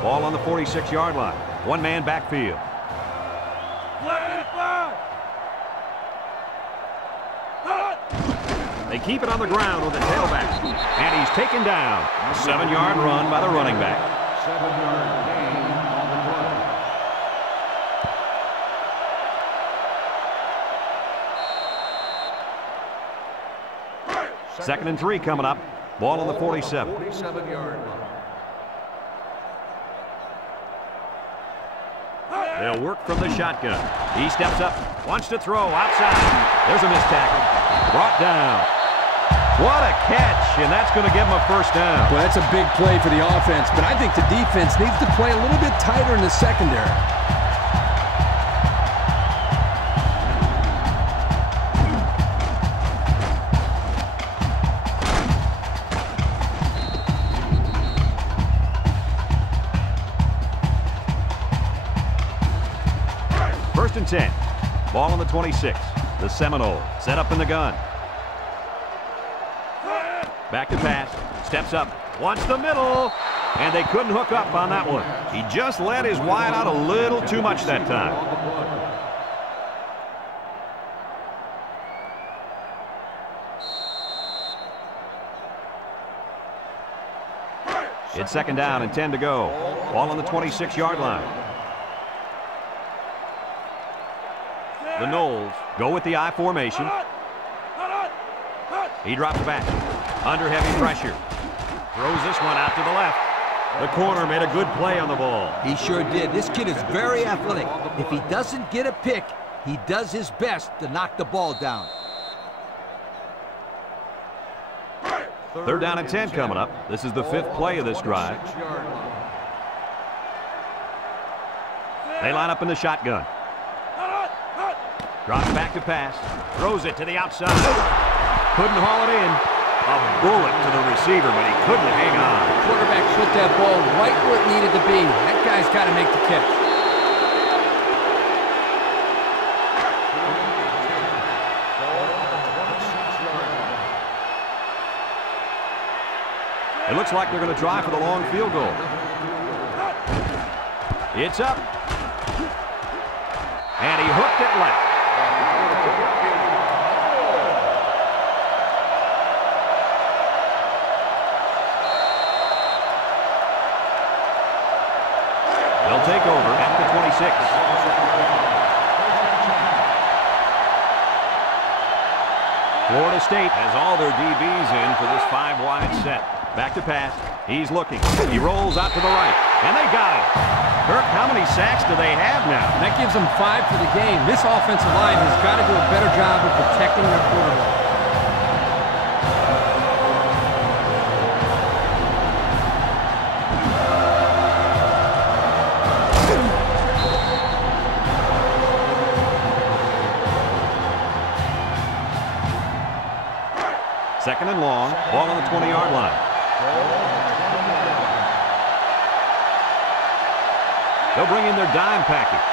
Ball on the 46-yard line. One-man backfield. They keep it on the ground with the tailback. And he's taken down. 7-yard run by the running back. 7-yard gain on the play. 2nd and 3 coming up. Ball on the 47. 47-yard line. They'll work from the shotgun. He steps up, wants to throw outside. There's a missed tackle. Brought down. What a catch, and that's going to give him a first down. Well, that's a big play for the offense, but I think the defense needs to play a little bit tighter in the secondary. First and 10. Ball on the 26. The Seminoles set up in the gun. Back to pass. Steps up. Wants the middle. And they couldn't hook up on that one. He just let his wide out a little too much that time. It's 2nd down and 10 to go. Ball on the 26-yard line. The Noles go with the I formation. He drops back. Under heavy pressure. Throws this one out to the left. The corner made a good play on the ball. He sure did. This kid is very athletic. If he doesn't get a pick, he does his best to knock the ball down. 3rd down and 10 coming up. This is the 5th play of this drive. They line up in the shotgun. Drops back to pass. Throws it to the outside. Couldn't haul it in. A bullet to the receiver, but he couldn't hang on. Quarterback put that ball right where it needed to be. That guy's got to make the catch. It looks like they're going to try for the long field goal. It's up. And he hooked it left. They'll take over at the 26. Florida State has all their DBs in for this 5-wide set. Back to pass. He's looking. He rolls out to the right. And they got it. Kirk, how many sacks do they have now? That gives them 5 for the game. This offensive line has got to do a better job of protecting their quarterback. Second and long. Ball on the 20-yard line. They'll bring in their dime package.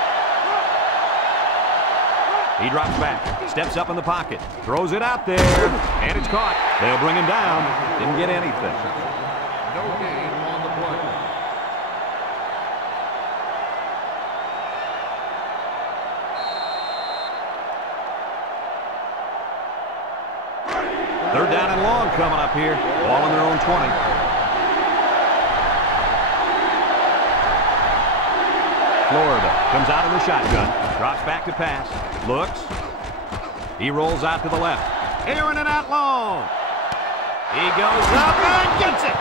He drops back. Steps up in the pocket. Throws it out there. And it's caught. They'll bring him down. Didn't get anything. No gain on the play. Third down and long coming up here. Ball on their own 20. Florida comes out in the shotgun. Drops back to pass. Looks. He rolls out to the left. Airing it out long. He goes up and gets it.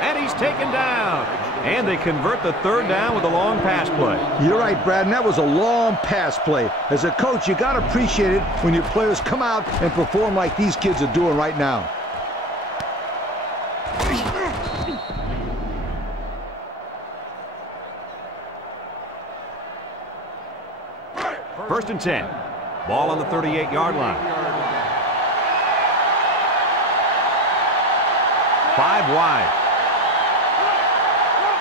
And he's taken down. And they convert the third down with a long pass play. You're right, Brad, and that was a long pass play. As a coach, you got to appreciate it when your players come out and perform like these kids are doing right now. First and 10. Ball on the 38-yard line. 5 wide.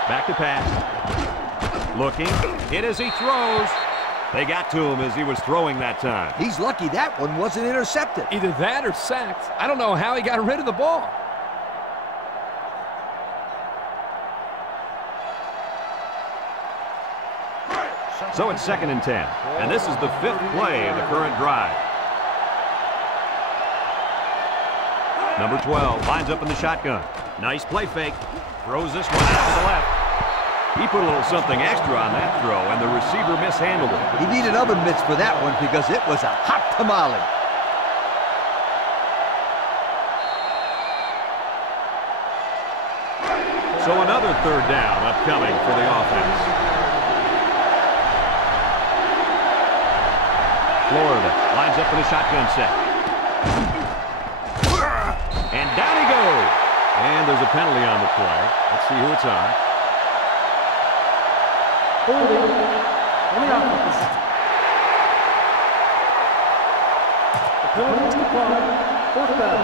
Back to pass. Looking. Hit as he throws. They got to him as he was throwing that time. He's lucky that one wasn't intercepted. Either that or sacked. I don't know how he got rid of the ball. So it's second and 10. And this is the 5th play of the current drive. Number 12 lines up in the shotgun. Nice play fake. Throws this one out to the left. He put a little something extra on that throw, and the receiver mishandled it. He needed oven mitts for that one because it was a hot tamale. So another third down upcoming for the offense. Florida lines up in a shotgun set. And down he goes. And there's a penalty on the play. Let's see who it's on. Holding on the offense. The penalty is declined. Fourth down.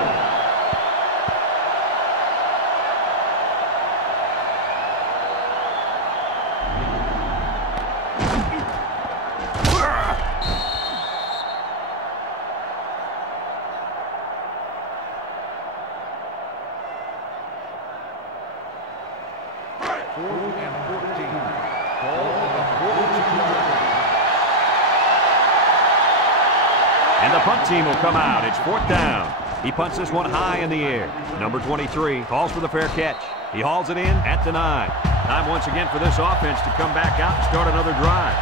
And the punt team will come out. It's fourth down. He punts this one high in the air. Number 23 calls for the fair catch. He hauls it in at the 9. Time once again for this offense to come back out and start another drive.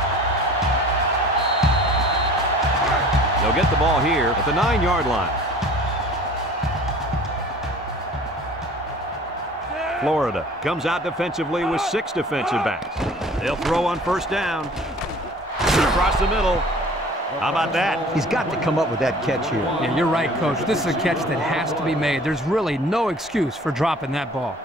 They'll get the ball here at the 9-yard line. Florida comes out defensively with 6 defensive backs. They'll throw on first down. Across the middle. How about that? He's got to come up with that catch here. Yeah, you're right, Coach. This is a catch that has to be made. There's really no excuse for dropping that ball.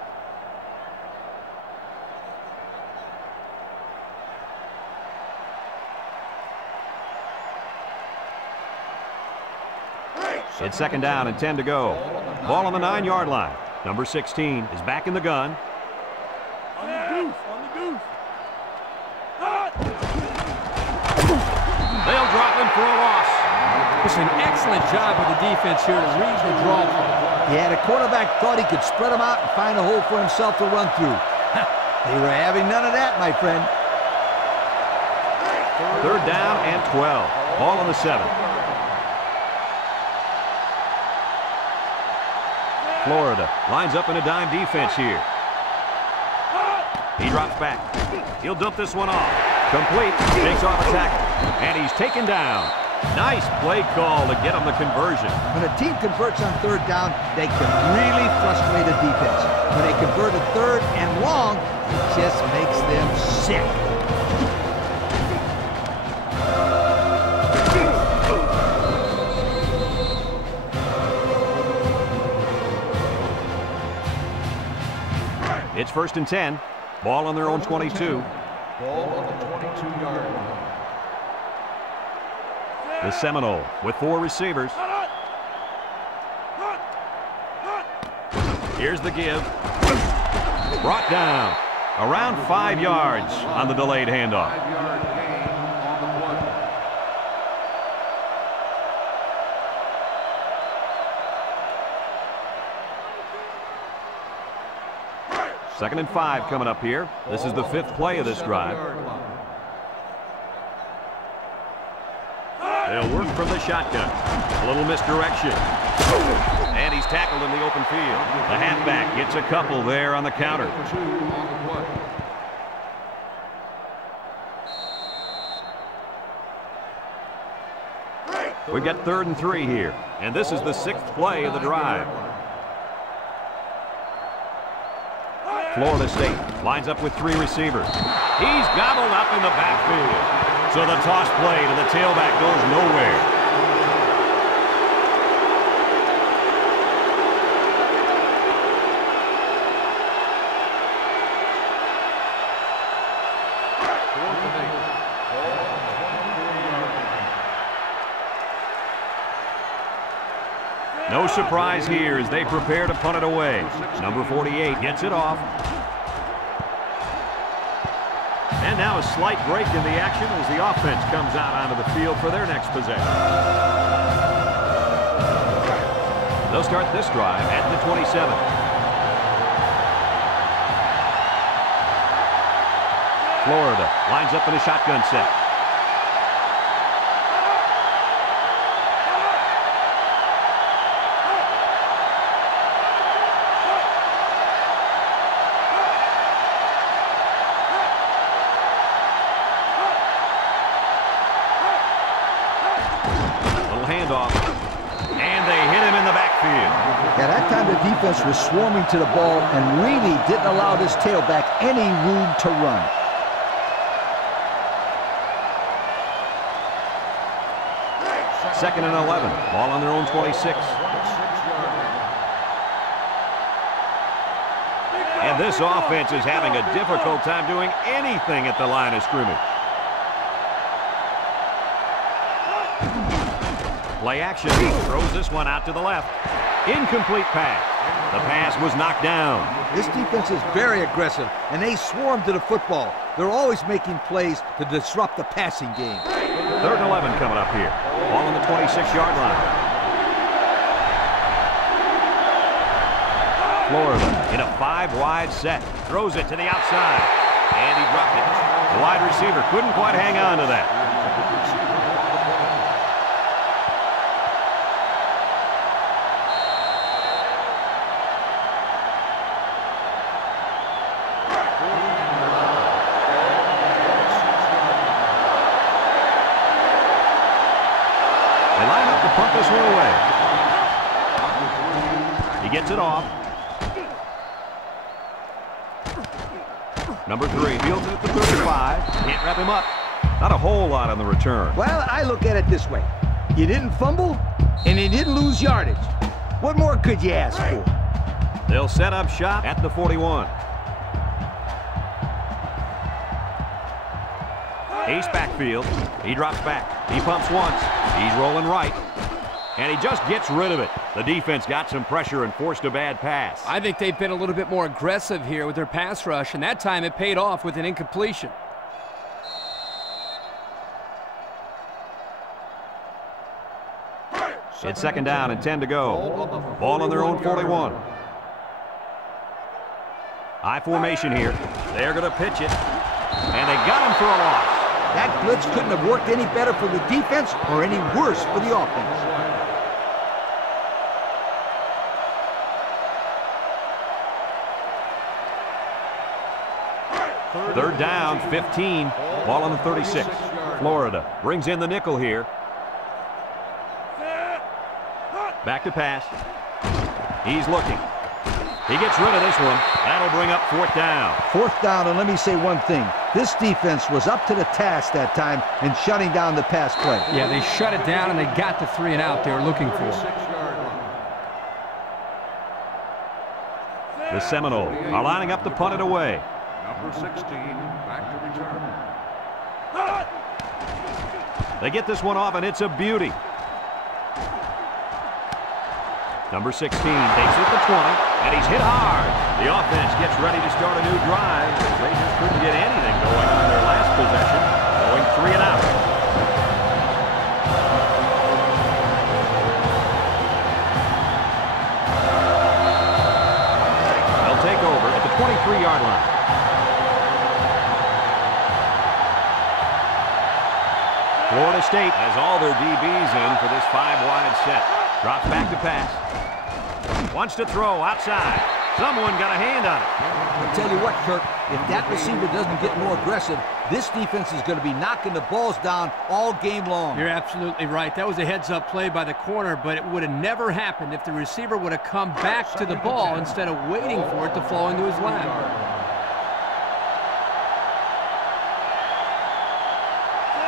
It's second down and 10 to go. Ball on the 9-yard line. Number 16 is back in the gun. On the goose. They'll drop him for a loss. It's an excellent job of the defense here to read the draw play. Yeah, the quarterback thought he could spread them out and find a hole for himself to run through. They were having none of that, my friend. Third down and 12. Ball on the 7. Florida lines up in a dime defense here. He drops back. He'll dump this one off. Complete. Takes off a tackle. And he's taken down. Nice play call to get him the conversion. When a team converts on third down, they can really frustrate a defense. When they convert a third and long, it just makes them sick. It's first and 10. Ball on their own 22. Ball on the 22-yard line. The Seminoles with 4 receivers. Here's the give. Brought down. Around 5 yards on the delayed handoff. 5-yard gain on the play. Second and 5 coming up here. This is the 5th play of this drive. They'll work from the shotgun. A little misdirection. And he's tackled in the open field. The halfback gets a couple there on the counter. 2 on the play. We've got 3rd and 3 here. And this is the 6th play of the drive. Florida State lines up with 3 receivers. He's gobbled up in the backfield. So the toss play to the tailback goes nowhere. No surprise here as they prepare to punt it away. Number 48 gets it off. And now a slight break in the action as the offense comes out onto the field for their next possession. They'll start this drive at the 27. Florida lines up in a shotgun set. defense was swarming to the ball and really didn't allow this tailback any room to run. Second and 11. Ball on their own 26. And this offense is having a difficult time doing anything at the line of scrimmage. Play action. Throws this one out to the left. Incomplete pass. The pass was knocked down. This defense is very aggressive, and they swarm to the football. They're always making plays to disrupt the passing game. Third and 11 coming up here. Ball on the 26-yard line. Florida in a 5-wide set. Throws it to the outside. And he dropped it. The wide receiver couldn't quite hang on to that. They line up to punt this one away. He gets it off. Number 3 fields it at the 35. Can't wrap him up. Not a whole lot on the return. Well, I look at it this way. You didn't fumble, and you didn't lose yardage. What more could you ask for? They'll set up shop at the 41. Ace backfield. He drops back. He pumps once. He's rolling right. And he just gets rid of it. The defense got some pressure and forced a bad pass. I think they've been a little bit more aggressive here with their pass rush, and that time it paid off with an incompletion. It's second down and 10 to go. Ball on their own 41. High formation here. They're going to pitch it. And they got him for a loss. That blitz couldn't have worked any better for the defense or any worse for the offense. Third down, 15. Ball on the 36. Florida brings in the nickel here. Back to pass. He's looking. He gets rid of this one. That'll bring up fourth down. Fourth down, and let me say one thing. This defense was up to the task that time in shutting down the pass play. Yeah, they shut it down, and they got the 3 and out they were looking for. The Seminoles are lining up to punt it away. Number 16, back to return. They get this one off, and it's a beauty. Number 16 takes it to 20, and he's hit hard. The offense gets ready to start a new drive. They just couldn't get anything going on their last possession, going 3 and out. They'll take over at the 23-yard line. Florida State has all their DBs in for this 5-wide set. Drops back to pass. Wants to throw outside. Someone got a hand on it. I'll tell you what, Kirk, if that receiver doesn't get more aggressive, this defense is going to be knocking the balls down all game long. You're absolutely right. That was a heads-up play by the corner, but it would have never happened if the receiver would have come back to the ball instead of waiting for it to fall into his lap.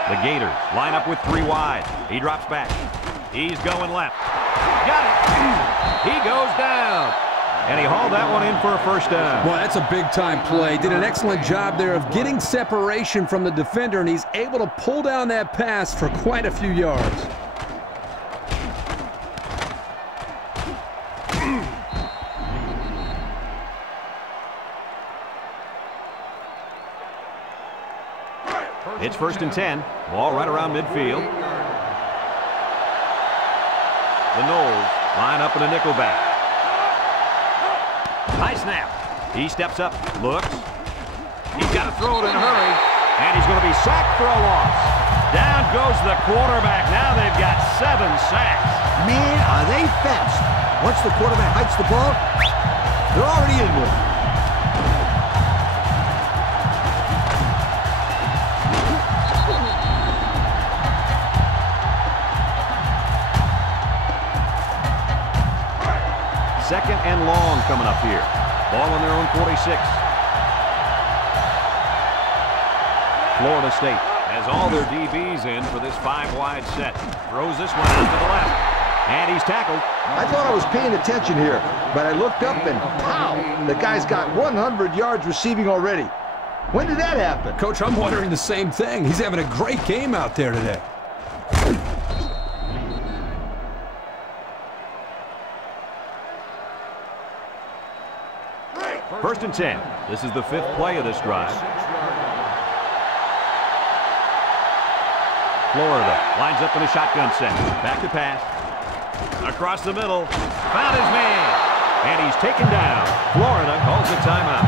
The Gators line up with 3 wide. He drops back. He's going left. Got it. He goes down. And he hauled that one in for a first down. Well, that's a big-time play. Did an excellent job there of getting separation from the defender, and he's able to pull down that pass for quite a few yards. It's first and 10. Ball right around midfield. The Noles line up in a nickel back. High snap. He steps up, looks. He's got to throw it in a hurry. And he's going to be sacked for a loss. Down goes the quarterback. Now they've got 7 sacks. Man, are they fast. Once the quarterback hikes the ball, they're already in with it. 2nd and long coming up here. Ball on their own 46. Florida State has all their DBs in for this 5-wide set. Throws this one out to the left. And he's tackled. I thought I was paying attention here, but I looked up and pow! The guy's got 100 yards receiving already. When did that happen? Coach, I'm wondering the same thing. He's having a great game out there today. First and 10. This is the 5th play of this drive. Florida lines up in a shotgun set. Back to pass. Across the middle. Found his man. And he's taken down. Florida calls a timeout.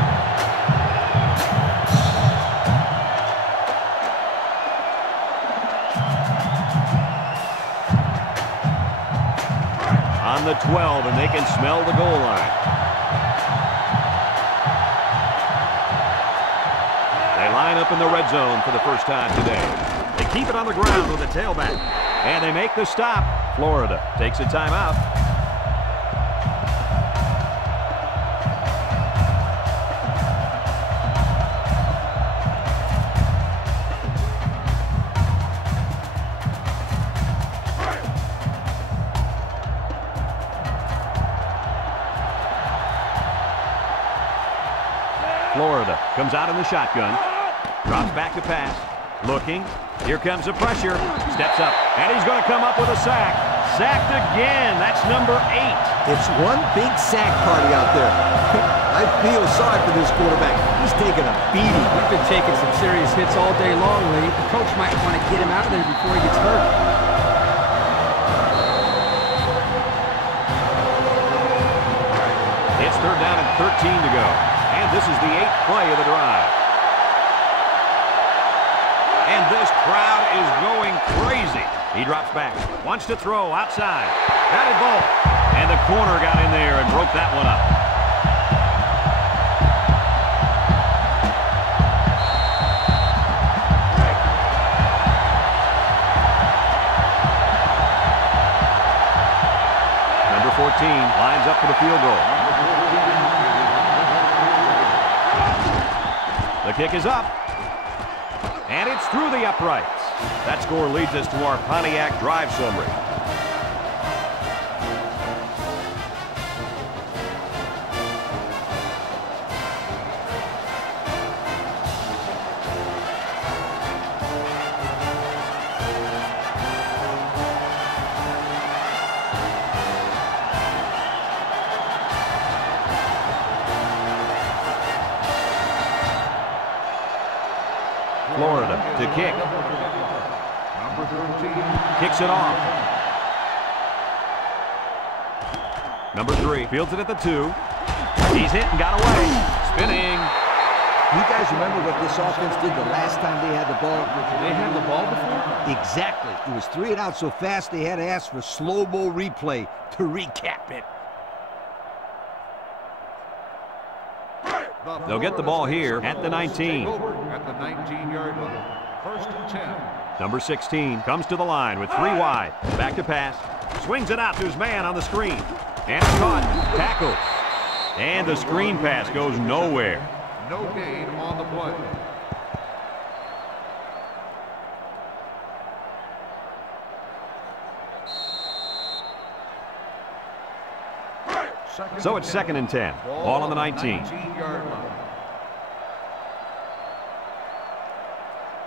On the 12, and they can smell the goal line. They line up in the red zone for the first time today. They keep it on the ground with a tailback. And they make the stop. Florida takes a timeout. Florida comes out in the shotgun. Drops back to pass. Looking. Here comes the pressure. Steps up. And he's going to come up with a sack. Sacked again. That's number 8. It's one big sack party out there. I feel sorry for this quarterback. He's taking a beating. He's been taking some serious hits all day long, Lee. The coach might want to get him out of there before he gets hurt. It's 3rd down and 13 to go. And this is the 8th play of the drive. And this crowd is going crazy. He drops back. Wants to throw outside. Batted ball. And the corner got in there and broke that one up. Number 14 lines up for the field goal. The kick is up. And it's through the uprights. That score leads us to our Pontiac drive summary. Florida to kick. Number 13. Kicks it off. Number 3 fields it at the 2. He's hit and got away. Spinning. You guys remember what this offense did the last time they had the ball? They had the ball before? Exactly. It was 3 and out so fast they had to ask for slow-mo replay to recap it. They'll get the ball here at the 19. At the 19-yard line. First and 10. Number 16 comes to the line with 3 wide. Back to pass. Swings it out to his man on the screen. And it's caught. Tackle. And the screen pass goes nowhere. No gain on the play. So it's 2nd and 10. Ball on the 19. 19-yard line.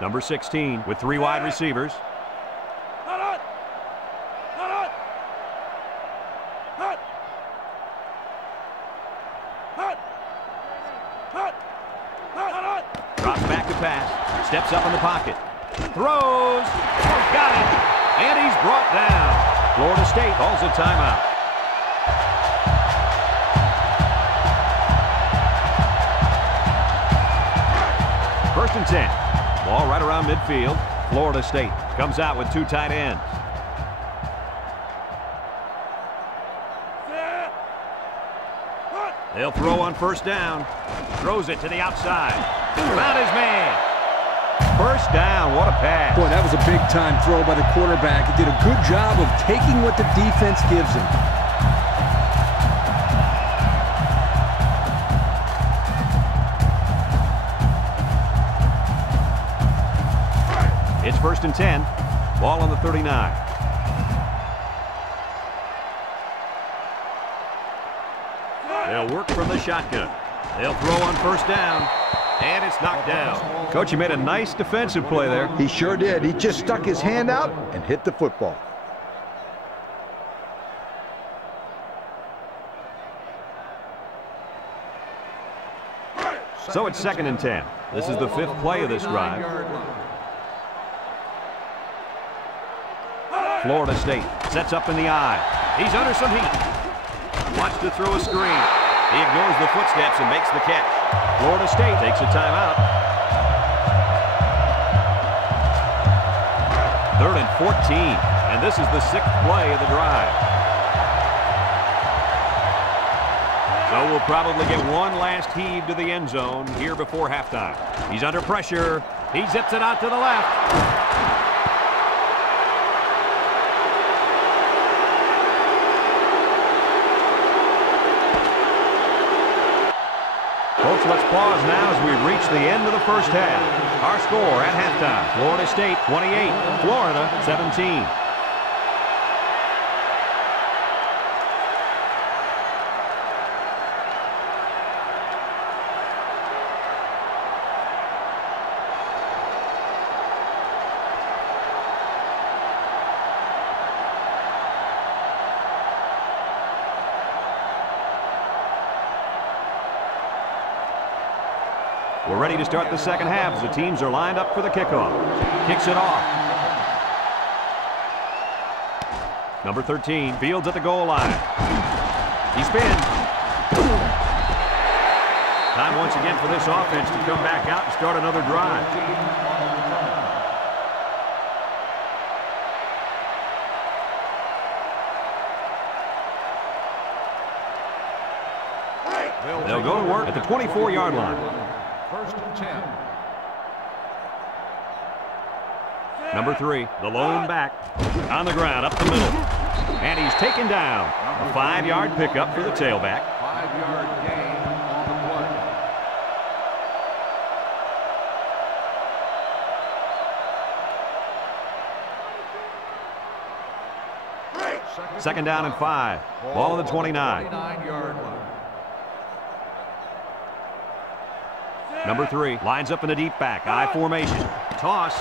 Number 16 with 3 wide receivers. Drops back to pass. Steps up in the pocket. Throws. Got it. And he's brought down. Florida State calls a timeout. First and 10. Ball right around midfield. Florida State comes out with 2 tight ends. They'll throw on first down. Throws it to the outside. Found his man. First down. What a pass. Boy, that was a big-time throw by the quarterback. He did a good job of taking what the defense gives him. 1st and 10. Ball on the 39. They'll work from the shotgun. They'll throw on 1st down. And it's knocked down. Coach, you made a nice defensive play there. He sure did. He just stuck his hand out and hit the football. So it's 2nd and 10. This is the 5th play of this drive. Florida State sets up in the eye. He's under some heat. Wants to throw a screen. He ignores the footsteps and makes the catch. Florida State takes a timeout. 3rd and 14. And this is the 6th play of the drive. So we'll probably get one last heave to the end zone here before halftime. He's under pressure. He zips it out to the left. Folks, let's pause now as we reach the end of the first half. Our score at halftime, Florida State 28, Florida 17. We're ready to start the second half as the teams are lined up for the kickoff. Kicks it off. Number 13 fields at the goal line. He spins. Time once again for this offense to come back out and start another drive. They'll go to work at the 24-yard line. 1st and 10. Number 3, the lone back. On the ground, up the middle. And he's taken down. A 5-yard pickup for the tailback. 5-yard gain on the play. 2nd down and 5. Ball on the 29. 29-yard line. Number 3 lines up in a deep back. I formation. Toss.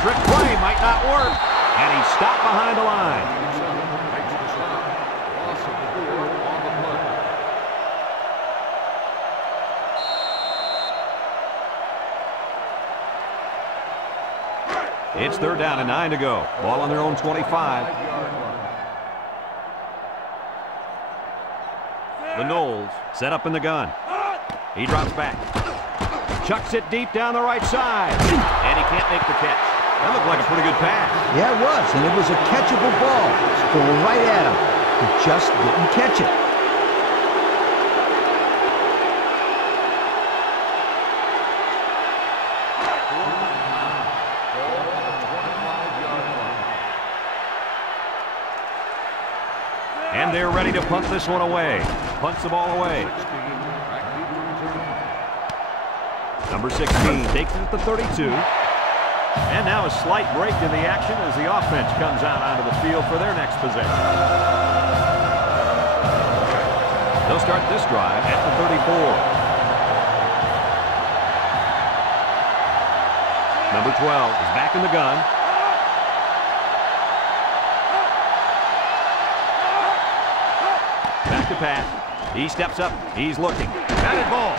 Trick play might not work. And he's stopped behind the line. Makes the stop. Loss of 4 on the play. It's 3rd down and 9 to go. Ball on their own 25. The Noles set up in the gun. He drops back. Chucks it deep down the right side. And he can't make the catch. That looked like a pretty good pass. Yeah, it was, and it was a catchable ball. It's going right at him. He just didn't catch it. And they're ready to punt this one away. Punts the ball away. Number 16 takes it at the 32. And now a slight break in the action as the offense comes out onto the field for their next possession. They'll start this drive at the 34. Number 12 is back in the gun. Back to pass. He steps up. He's looking. Batted ball.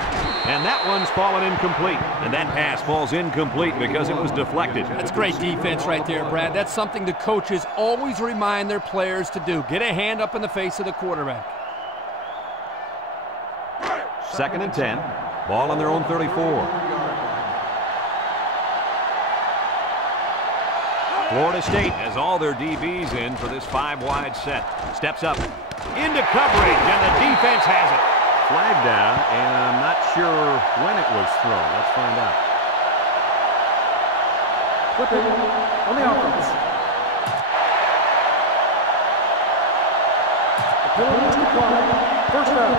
And that one's fallen incomplete. And that pass falls incomplete because it was deflected. That's great defense right there, Brad. That's something the coaches always remind their players to do. Get a hand up in the face of the quarterback. 2nd and 10. Ball on their own 34. Florida State has all their DBs in for this 5-wide set. Steps up into coverage, and the defense has it. Flag down, and I'm not sure when it was thrown. Let's find out. Flipping on the offense. The penalty to the clock. 1st down.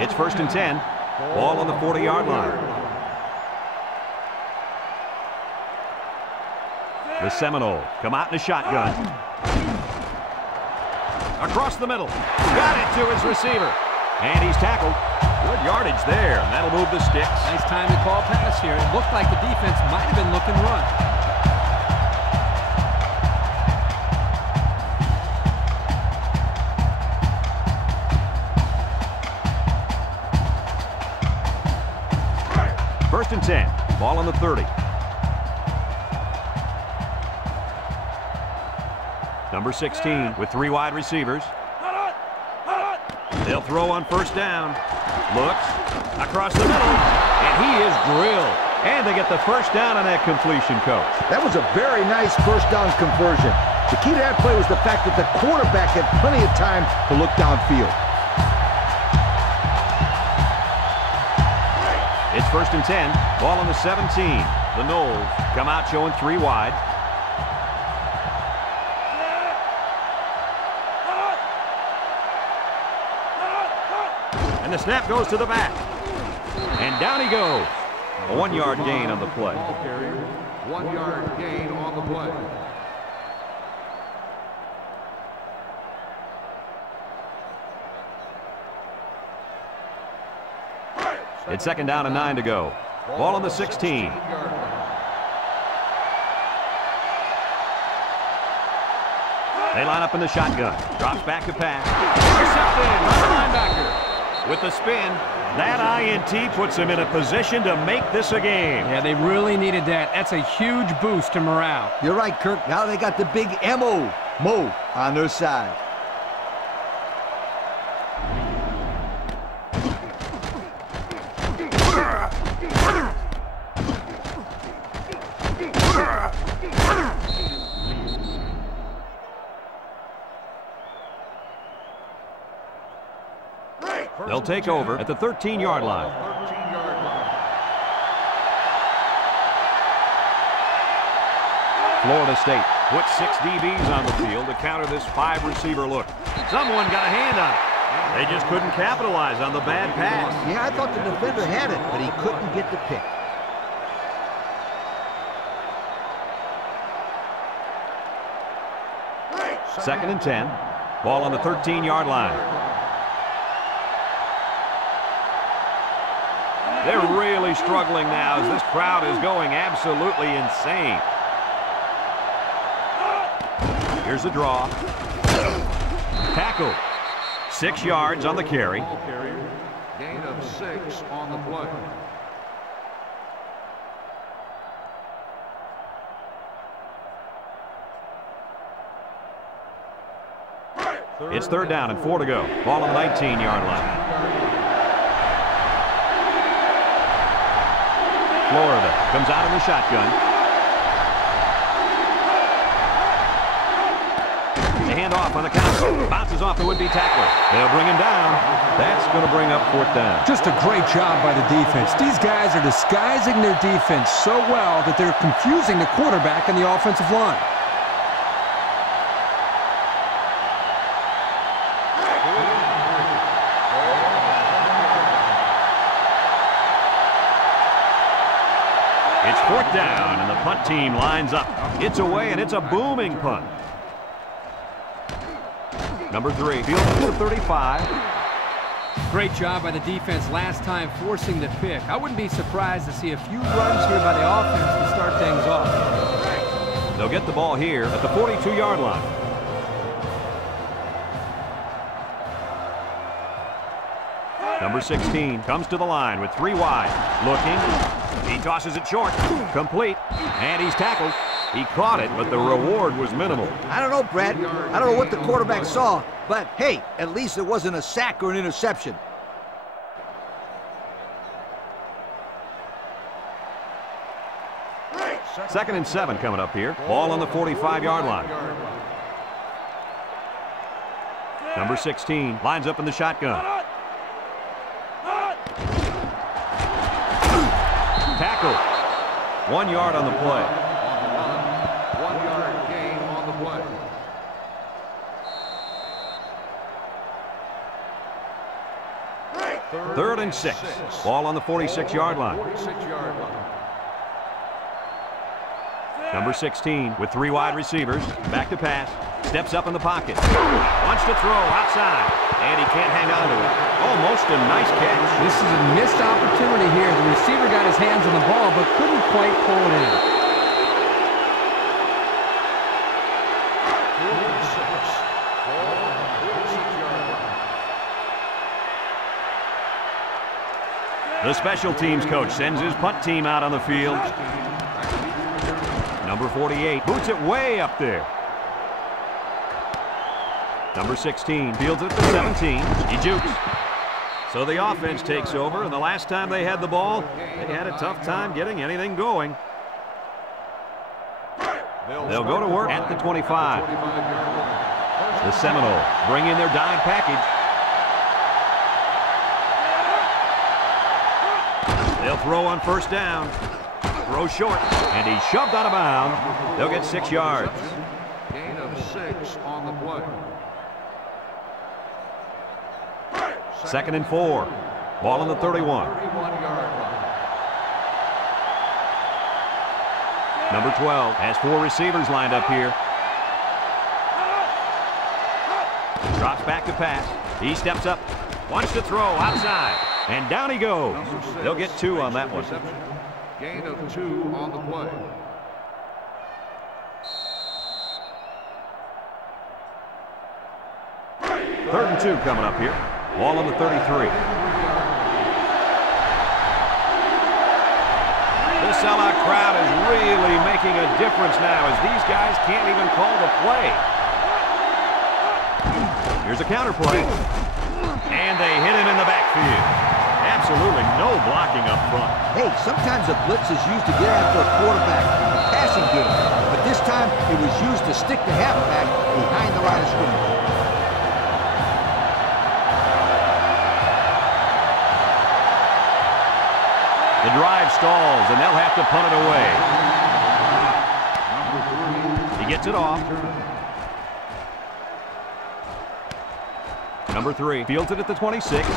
It's 1st and 10. Ball on the 40-yard line. The Seminoles come out in a shotgun. Across the middle. Got it to his receiver. And he's tackled. Good yardage there. And that'll move the sticks. Nice time to call pass here. It looked like the defense might have been looking run. First and 10. Ball on the 30. Number 16 with 3 wide receivers. They'll throw on 1st down. Looks across the middle, and he is drilled. And they get the 1st down on that completion, Coach. That was a very nice 1st down conversion. The key to that play was the fact that the quarterback had plenty of time to look downfield. It's 1st and 10. Ball on the 17. The Noles come out showing 3 wide. And the snap goes to the back. And down he goes. A 1-yard gain on the play. 1-yard gain on the play. It's 2nd down and 9 to go. Ball on the 16. They line up in the shotgun. Drops back to pass. Intercepted by the linebacker. With the spin, that INT puts him in a position to make this a game. Yeah, they really needed that. That's a huge boost to morale. You're right, Kirk. Now they got the big Mo on their side. They'll take over at the 13-yard line. Florida State puts 6 DBs on the field to counter this 5-receiver look. Someone got a hand on it. They just couldn't capitalize on the bad pass. Yeah, I thought the defender had it, but he couldn't get the pick. Second and 10. Ball on the 13-yard line. They're really struggling now as this crowd is going absolutely insane. Here's the draw. Tackle. 6 yards on the carry. Gain of 6 on the play. It's 3rd down and 4 to go. Ball on the 19-yard line. Florida comes out in the shotgun. They hand off on the counter. Bounces off the would-be tackler. They'll bring him down. That's going to bring up 4th down. Just a great job by the defense. These guys are disguising their defense so well that they're confusing the quarterback and the offensive line. It's 4th down, and the punt team lines up. It's away, and it's a booming punt. Number 3, field to the 35. Great job by the defense last time forcing the pick. I wouldn't be surprised to see a few runs here by the offense to start things off. They'll get the ball here at the 42-yard line. Number 16 comes to the line with 3 wide. Looking. He tosses it short. Complete. And he's tackled. He caught it, but the reward was minimal. I don't know, Brad. I don't know what the quarterback saw, but hey, at least it wasn't a sack or an interception. Second and 7 coming up here. Ball on the 45-yard line. Number 16 lines up in the shotgun. Tackle. 1 yard on the play. 1-yard gain on the play. 3rd and 6. Ball on the 46-yard line. Number 16 with 3 wide receivers. Back to pass. Steps up in the pocket. Wants to throw outside. And he can't hang on to it. Almost a nice catch. This is a missed opportunity here. The receiver got his hands on the ball but couldn't quite pull it in. The special teams coach sends his punt team out on the field. Number 48 boots it way up there. Number 16 fields it at the 17. He jukes. So the offense takes over, and the last time they had the ball, they had a tough time getting anything going. They'll go to work at the 25. The Seminoles bring in their dime package. They'll throw on 1st down. Throw short, and he's shoved out of bounds. They'll get 6 yards. Gain of 6 on the play. 2nd and 4. Ball on the 31. 31-yard line. Number 12 has 4 receivers lined up here. Drops back to pass. He steps up. Wants to throw outside. And down he goes. They'll get 2 on that one. Gain of 2 on the play. Third and 2 coming up here. Ball on the 33. The sellout crowd is really making a difference now as these guys can't even call the play. Here's a counter play. And they hit him in the backfield. Absolutely no blocking up front. Hey, sometimes a blitz is used to get after a quarterback in a passing game, but this time it was used to stick the halfback behind the line of scrimmage. The drive stalls, and they'll have to punt it away. He gets it off. Number 3 fields it at the 26.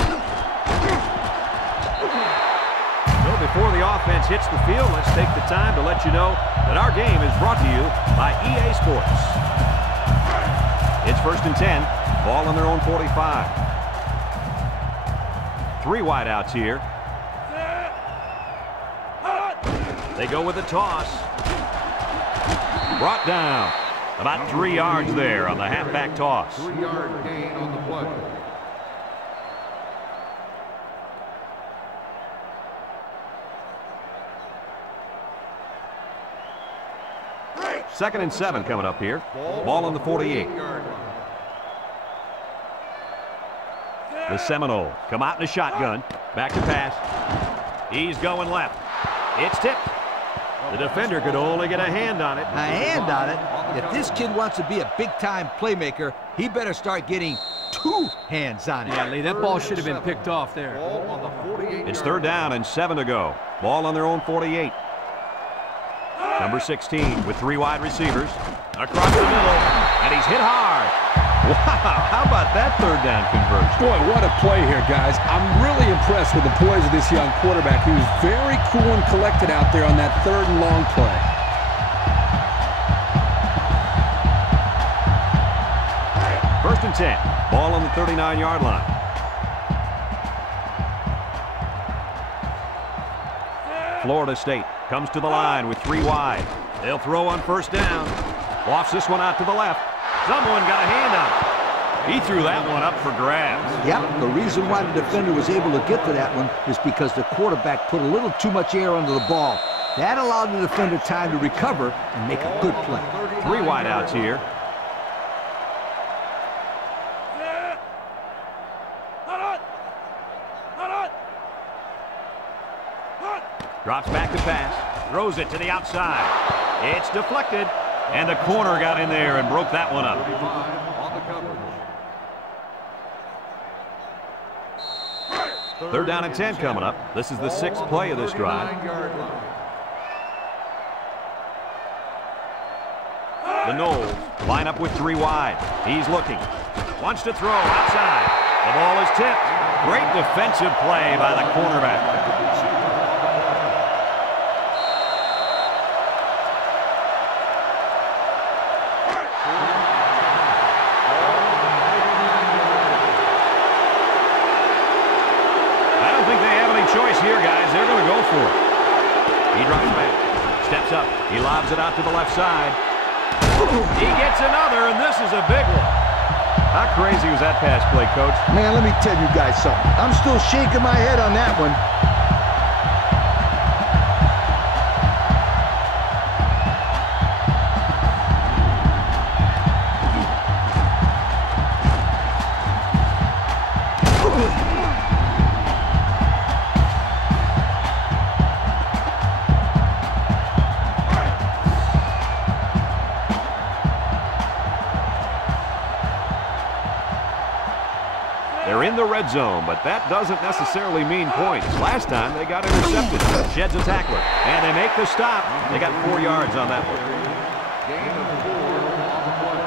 Before the offense hits the field, let's take the time to let you know that our game is brought to you by EA Sports. It's 1st and 10. Ball on their own 45. 3 wideouts here. They go with the toss. Brought down. About 3 yards there on the halfback toss. 3-yard gain on the play. Second and 7 coming up here. Ball on the 48. The Seminoles come out in a shotgun. Back to pass. He's going left. It's tipped. The defender could only get a hand on it. A hand on it? If this kid wants to be a big-time playmaker, he better start getting 2 hands on it. Yeah, Lee, that ball should have been picked off there. It's 3rd down and 7 to go. Ball on their own 48. Number 16 with 3 wide receivers. Across the middle, and he's hit hard. Wow, how about that 3rd down conversion? Boy, what a play here, guys. I'm really impressed with the poise of this young quarterback. He was very cool and collected out there on that 3rd and long play. First and 10. Ball on the 39-yard line. Florida State comes to the line with 3 wide. They'll throw on 1st down. Lofts this one out to the left. Someone got a hand on it. He threw that one up for grabs. Yep, the reason why the defender was able to get to that one is because the quarterback put a little too much air under the ball. That allowed the defender time to recover and make a good play. 3 wideouts here. Drops back to pass. Throws it to the outside. It's deflected. And the corner got in there and broke that one up. Third down and 10 coming up. This is the 6th play of this drive. The Noles line up with 3 wide. He's looking. Wants to throw outside. The ball is tipped. Great defensive play by the cornerback. Choice here, guys. They're going to go for it. He drops back, steps up, he lobs it out to the left side. He gets another, and this is a big one. How crazy was that pass play, Coach? Man, let me tell you guys something. I'm still shaking my head on that one. They're in the red zone, but that doesn't necessarily mean points. Last time they got intercepted. Sheds a tackler, and they make the stop. They got 4 yards on that one. Gain of 4 on the play.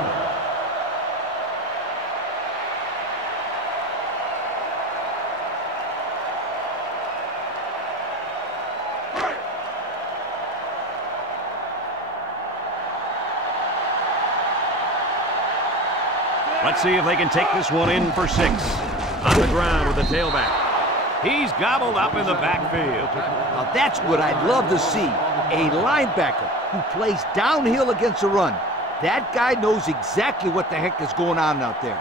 Let's see if they can take this one in for 6. On the ground with the tailback. He's gobbled up in the backfield. Now that's what I'd love to see. A linebacker who plays downhill against the run. That guy knows exactly what the heck is going on out there.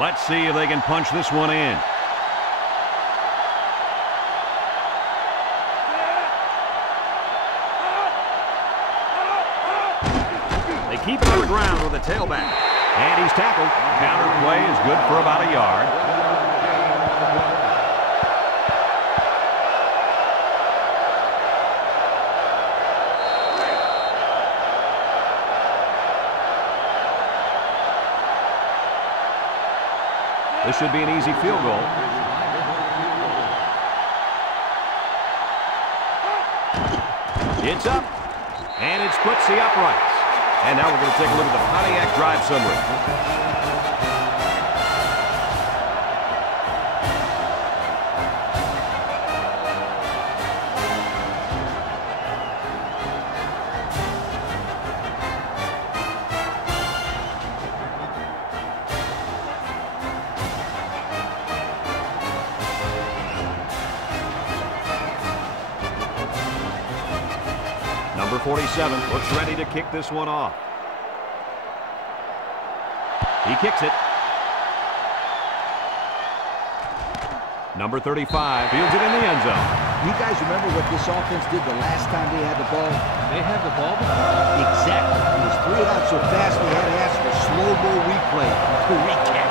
Let's see if they can punch this one in. They keep it on the ground with the tailback. And he's tackled. Counter play is good for about a yard. This should be an easy field goal. It's up. And it splits the uprights. And now we're going to take a look at the Pontiac drive summary. Number 47 looks ready to kick this one off. He kicks it. Number 35 fields it in the end zone. You guys remember what this offense did the last time they had the ball? They had the ball before? Exactly. It was 3 out so fast they had to ask for slow-mo replay to recap.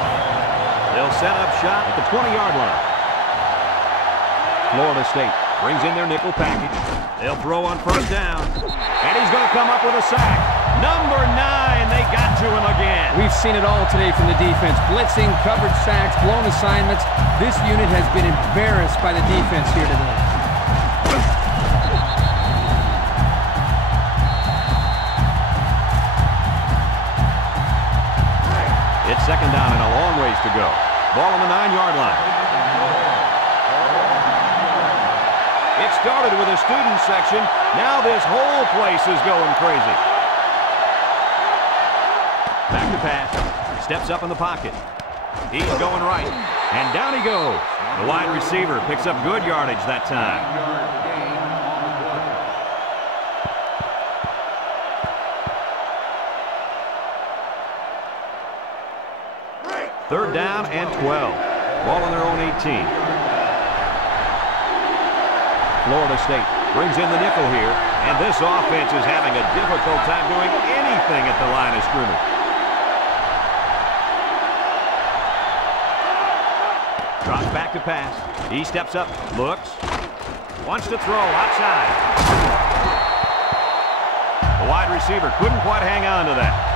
They'll set up shop at the 20-yard line. Florida State brings in their nickel package. They'll throw on first down. And he's going to come up with a sack. Number 9, they got to him again. We've seen it all today from the defense. Blitzing, coverage sacks, blown assignments. This unit has been embarrassed by the defense here today. It's second down and a long ways to go. Ball on the 9-yard line. It started with a student section. Now this whole place is going crazy. Back to pass. Steps up in the pocket. He's going right. And down he goes. The wide receiver picks up good yardage that time. 9-yard gain on the play. Third down and 12. Ball on their own 18. Florida State brings in the nickel here, and this offense is having a difficult time doing anything at the line of scrimmage. Drops back to pass. He steps up, looks, wants to throw outside. The wide receiver couldn't quite hang on to that.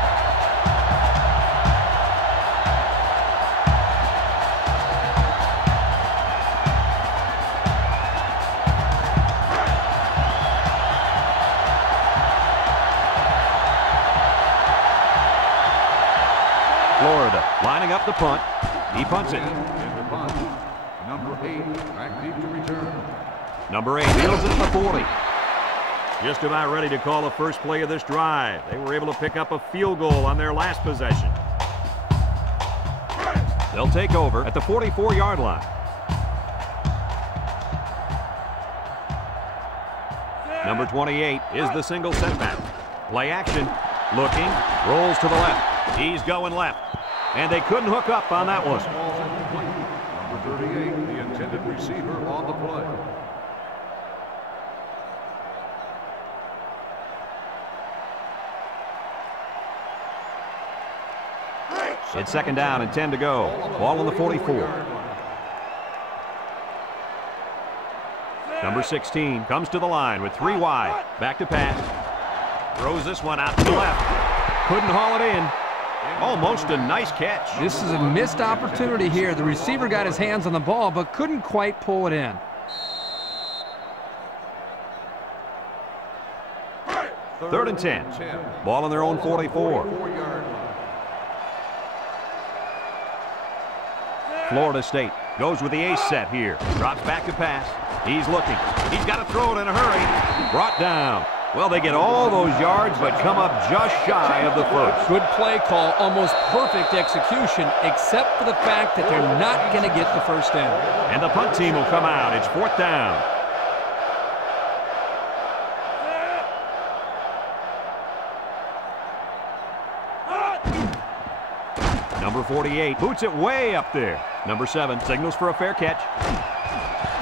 Florida line up the punt. He punts it. In the punt, number 8, back deep to return. Number 8 fields it at the 40. Just about ready to call the first play of this drive. They were able to pick up a field goal on their last possession. They'll take over at the 44-yard line. Number 28 is the single setback. Play action. Looking. Rolls to the left. He's going left. And they couldn't hook up on that one. Number 38, the intended receiver on the play. It's second down and 10 to go. Ball on the 44. Number 16 comes to the line with 3 wide. Back to pass. Throws this one out to the left. Couldn't haul it in. Almost a nice catch. This is a missed opportunity here. The receiver got his hands on the ball but couldn't quite pull it in. Third and 10. Ball on their own 44. Florida State goes with the ace set here. Drops back to pass. He's looking. He's got to throw it in a hurry. Brought down. Well, they get all those yards, but come up just shy of the first. Good play call, almost perfect execution, except for the fact that they're not going to get the first down. And the punt team will come out. It's fourth down. Number 48 boots it way up there. Number 7 signals for a fair catch.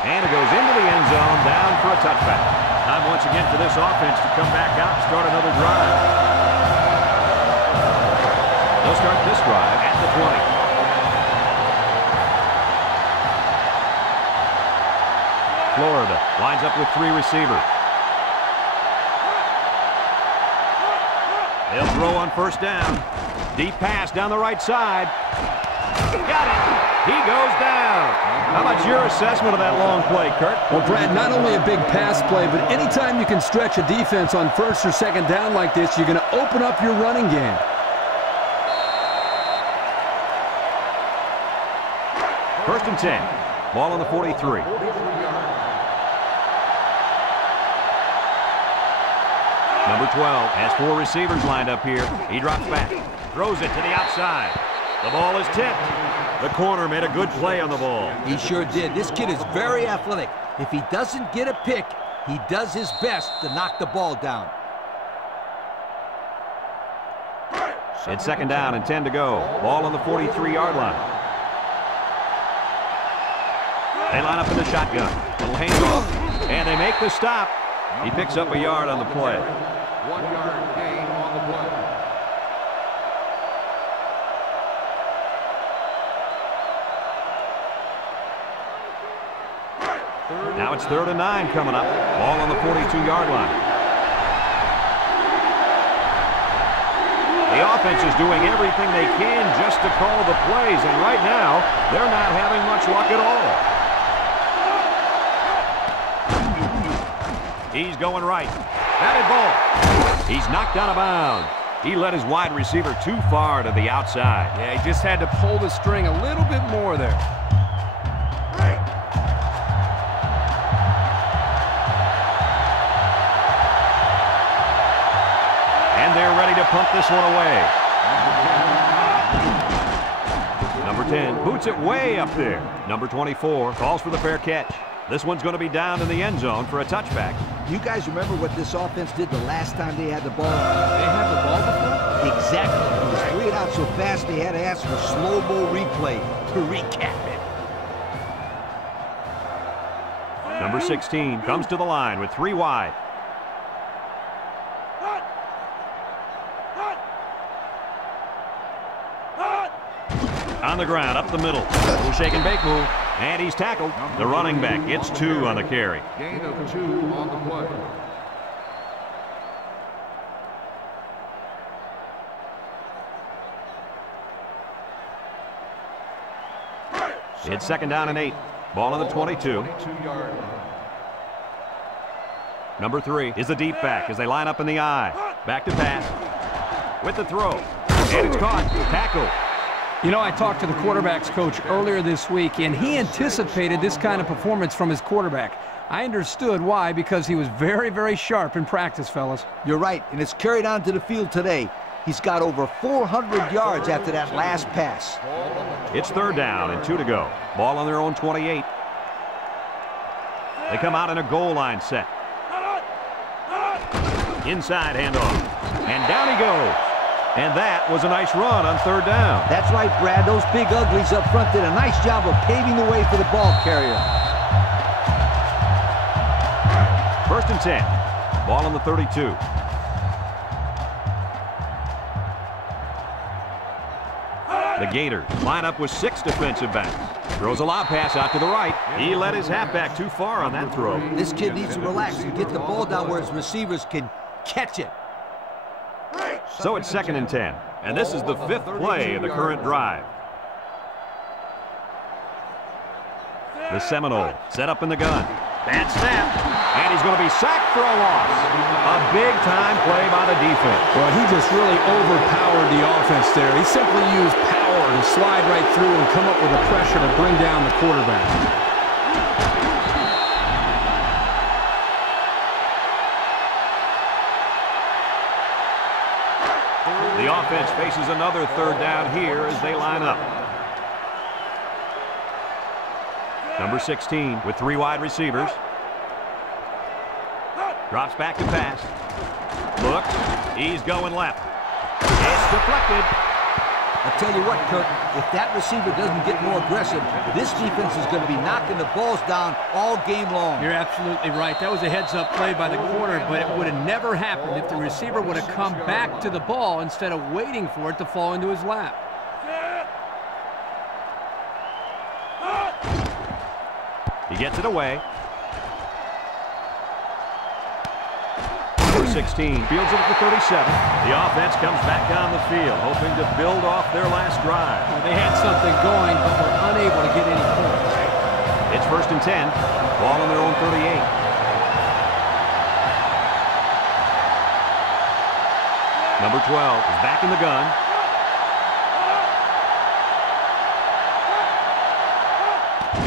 And it goes into the end zone, down for a touchback. Time once again for this offense to come back out and start another drive. They'll start this drive at the 20. Florida lines up with 3 receivers. They'll throw on first down. Deep pass down the right side. Got it. He goes down. How about your assessment of that long play, Kurt? Well, Brad, not only a big pass play, but anytime you can stretch a defense on first or second down like this, you're going to open up your running game. First and 10. Ball on the 43. Number 12 has 4 receivers lined up here. He drops back. Throws it to the outside. The ball is tipped. The corner made a good play on the ball. He sure did. This kid is very athletic. If he doesn't get a pick, he does his best to knock the ball down. It's second down and 10 to go. Ball on the 43-yard line. They line up in the shotgun. Little handoff. And they make the stop. He picks up a yard on the play. 1-yard gain on the play. Now it's 3rd and 9 coming up. Ball on the 42-yard line. The offense is doing everything they can just to call the plays, and right now, they're not having much luck at all. He's going right. Batted ball. He's knocked out of bounds. He led his wide receiver too far to the outside. Yeah, he just had to pull the string a little bit more there. And they're ready to punt this one away. Number 10 boots it way up there. Number 24 calls for the fair catch. This one's going to be down in the end zone for a touchback. You guys remember what this offense did the last time they had the ball? They had the ball before? Exactly. It was 3 out so fast they had to ask for slow-mo replay to recap it. Number 16 comes to the line with 3 wide. On the ground, up the middle. Little shake and bake move. And he's tackled. The running back gets 2 on the carry. Gain of 2 on the play. It's second down and 8. Ball on the 22. 22-yard line. Number 3 is the deep back as they line up in the I. Back to pass. With the throw. And it's caught. Tackle. You know, I talked to the quarterback's coach earlier this week, and he anticipated this kind of performance from his quarterback. I understood why, because he was very, very sharp in practice, fellas. You're right, and it's carried on to the field today. He's got over 400 yards after that last pass. It's 3rd down and 2 to go. Ball on their own 28. They come out in a goal line set. Inside handoff. And down he goes. And that was a nice run on 3rd down. That's right, Brad. Those big uglies up front did a nice job of paving the way for the ball carrier. 1st and 10. Ball on the 32. The Gators line up with 6 defensive backs. Throws a lob pass out to the right. He let his halfback too far on that throw. This kid needs to relax and get the ball down where his receivers can catch it. So it's 2nd and 10. And this is the 5th play of the current drive. The Seminoles set up in the gun. Bad snap. And he's going to be sacked for a loss. A big-time play by the defense. Well, he just really overpowered the offense there. He simply used power to slide right through and come up with the pressure to bring down the quarterback. The offense faces another 3rd down here as they line up. Number 16 with 3 wide receivers. Drops back to pass. Looks. He's going left. It's deflected. I'll tell you what, Kirk, if that receiver doesn't get more aggressive, this defense is going to be knocking the balls down all game long. You're absolutely right. That was a heads-up play by the corner, but it would have never happened if the receiver would have come back to the ball instead of waiting for it to fall into his lap. He gets it away. Number 16 fields it at the 37. The offense comes back down the field, hoping to build off their last drive. Well, they had something going, but were unable to get any points. It's 1st and 10. Ball on their own 38. Number 12 is back in the gun.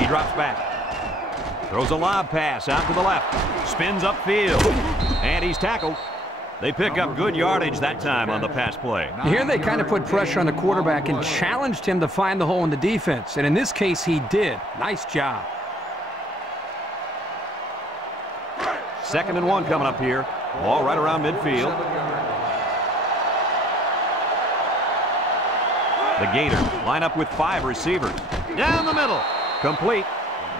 He drops back. Throws a lob pass out to the left. Spins upfield. And he's tackled. They pick up good yardage that time on the pass play. Here they kind of put pressure on the quarterback and challenged him to find the hole in the defense. And in this case, he did. Nice job. 2nd and 1 coming up here. Ball right around midfield. The Gators line up with 5 receivers. Down the middle. Complete.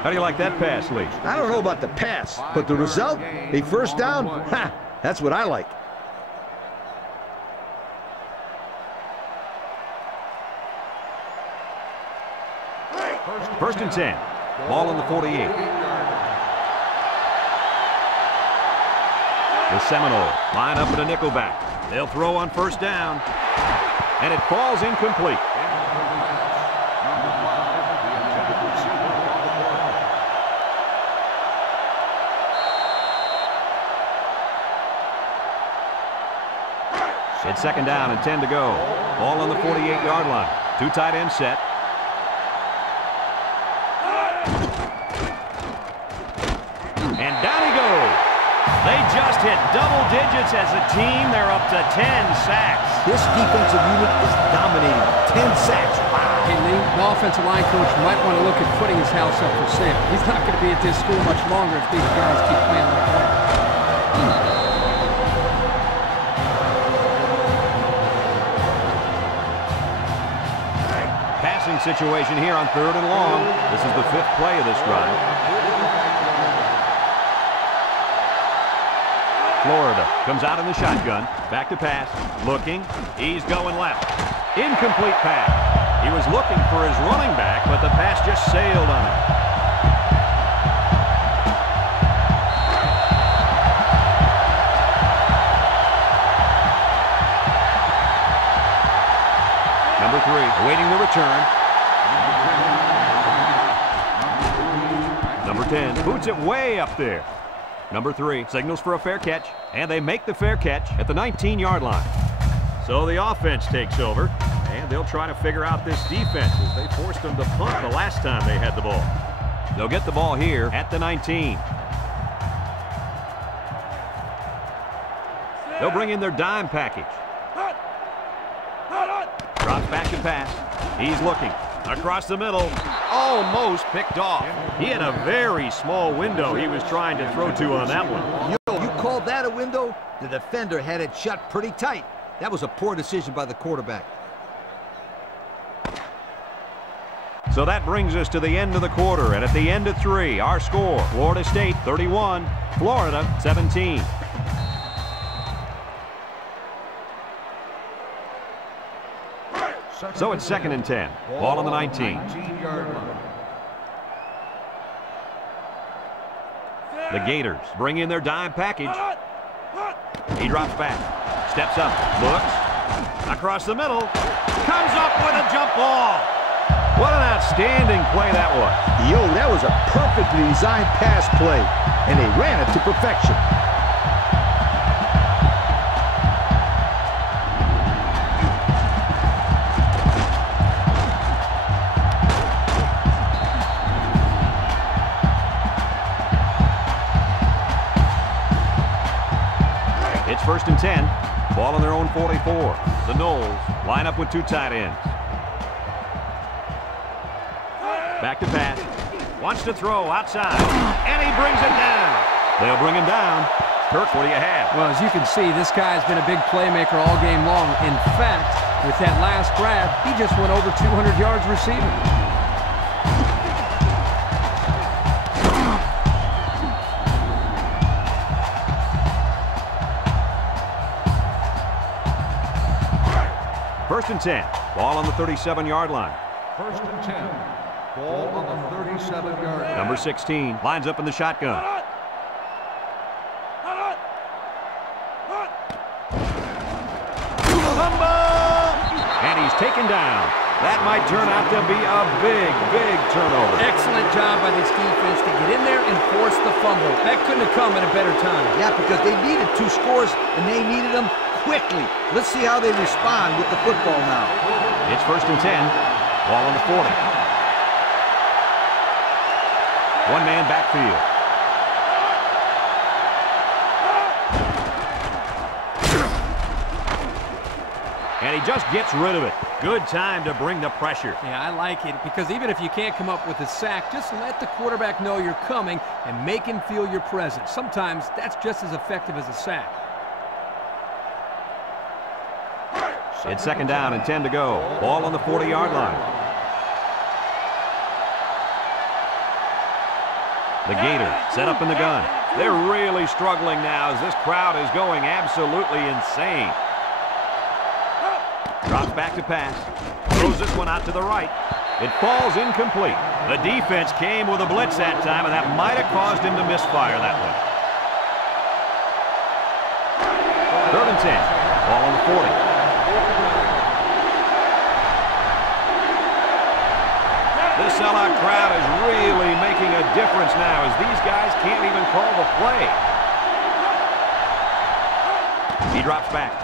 How do you like that pass, Lee? I don't know about the pass, but the result, a 1st down, ha, that's what I like. First and 10. Ball on the 48. The Seminoles line up at a nickelback. They'll throw on 1st down. And it falls incomplete. It's 2nd down and 10 to go. Ball on the 48-yard line. 2 tight ends set. And down he goes. They just hit double digits as a team. They're up to 10 sacks. This defensive unit is dominating. 10 sacks. Wow. Hey, Lee, the offensive line coach might want to look at putting his house up for sale. He's not going to be at this school much longer if these guys keep playing like that. Passing situation here on 3rd and long. This is the 5th play of this drive. Florida comes out in the shotgun. Back to pass. Looking. He's going left. Incomplete pass. He was looking for his running back, but the pass just sailed on him. Number 3, awaiting the return. Number 10 boots it way up there. Number 3 signals for a fair catch, and they make the fair catch at the 19-yard line. So the offense takes over, and And they'll try to figure out this defense as they forced them to punt the last time they had the ball. They'll get the ball here at the 19. They'll bring in their dime package. Drops back to pass. He's looking. Across the middle. Almost picked off. He had a very small window he was trying to throw to on that one. You called that a window? The defender had it shut pretty tight. That was a poor decision by the quarterback. So that brings us to the end of the quarter, and at the end of 3, our score, Florida State 31, Florida 17. So it's 2nd and 10. Ball on the 19. The Gators bring in their dime package. He drops back, steps up, looks, across the middle, comes up with a jump ball. What an outstanding play that was. Yo, that was a perfectly designed pass play, and they ran it to perfection. It's 1st and 10. Ball on their own 44. The Noles line up with 2 tight ends. Back to pass. Wants to throw outside. And he brings it down. They'll bring him down. Kirk, what do you have? Well, as you can see, this guy's been a big playmaker all game long. In fact, with that last grab, he just went over 200 yards receiving. First and 10. Ball on the 37-yard line. 1st and 10. Ball on the 37-yard line. Number 16 lines up in the shotgun. Fumble! And he's taken down. That might turn out to be a big turnover. Excellent job by this defense to get in there and force the fumble. That couldn't have come at a better time. Yeah, because they needed 2 scores, and they needed them quickly. Let's see how they respond with the football now. It's 1st and 10. Ball on the 40. One-man backfield. And he just gets rid of it. Good time to bring the pressure. Yeah, I like it because even if you can't come up with a sack, just let the quarterback know you're coming and make him feel your presence. Sometimes that's just as effective as a sack. It's 2nd down and 10 to go. Ball on the 40-yard line. The Gators set up in the gun. They're really struggling now as this crowd is going absolutely insane. Drops back to pass. Throws this one out to the right. It falls incomplete. The defense came with a blitz that time, and that might have caused him to misfire that one. 3rd and 10. Ball on the 40. This sellout crowd is really making a difference now as these guys can't even call the play. He drops back.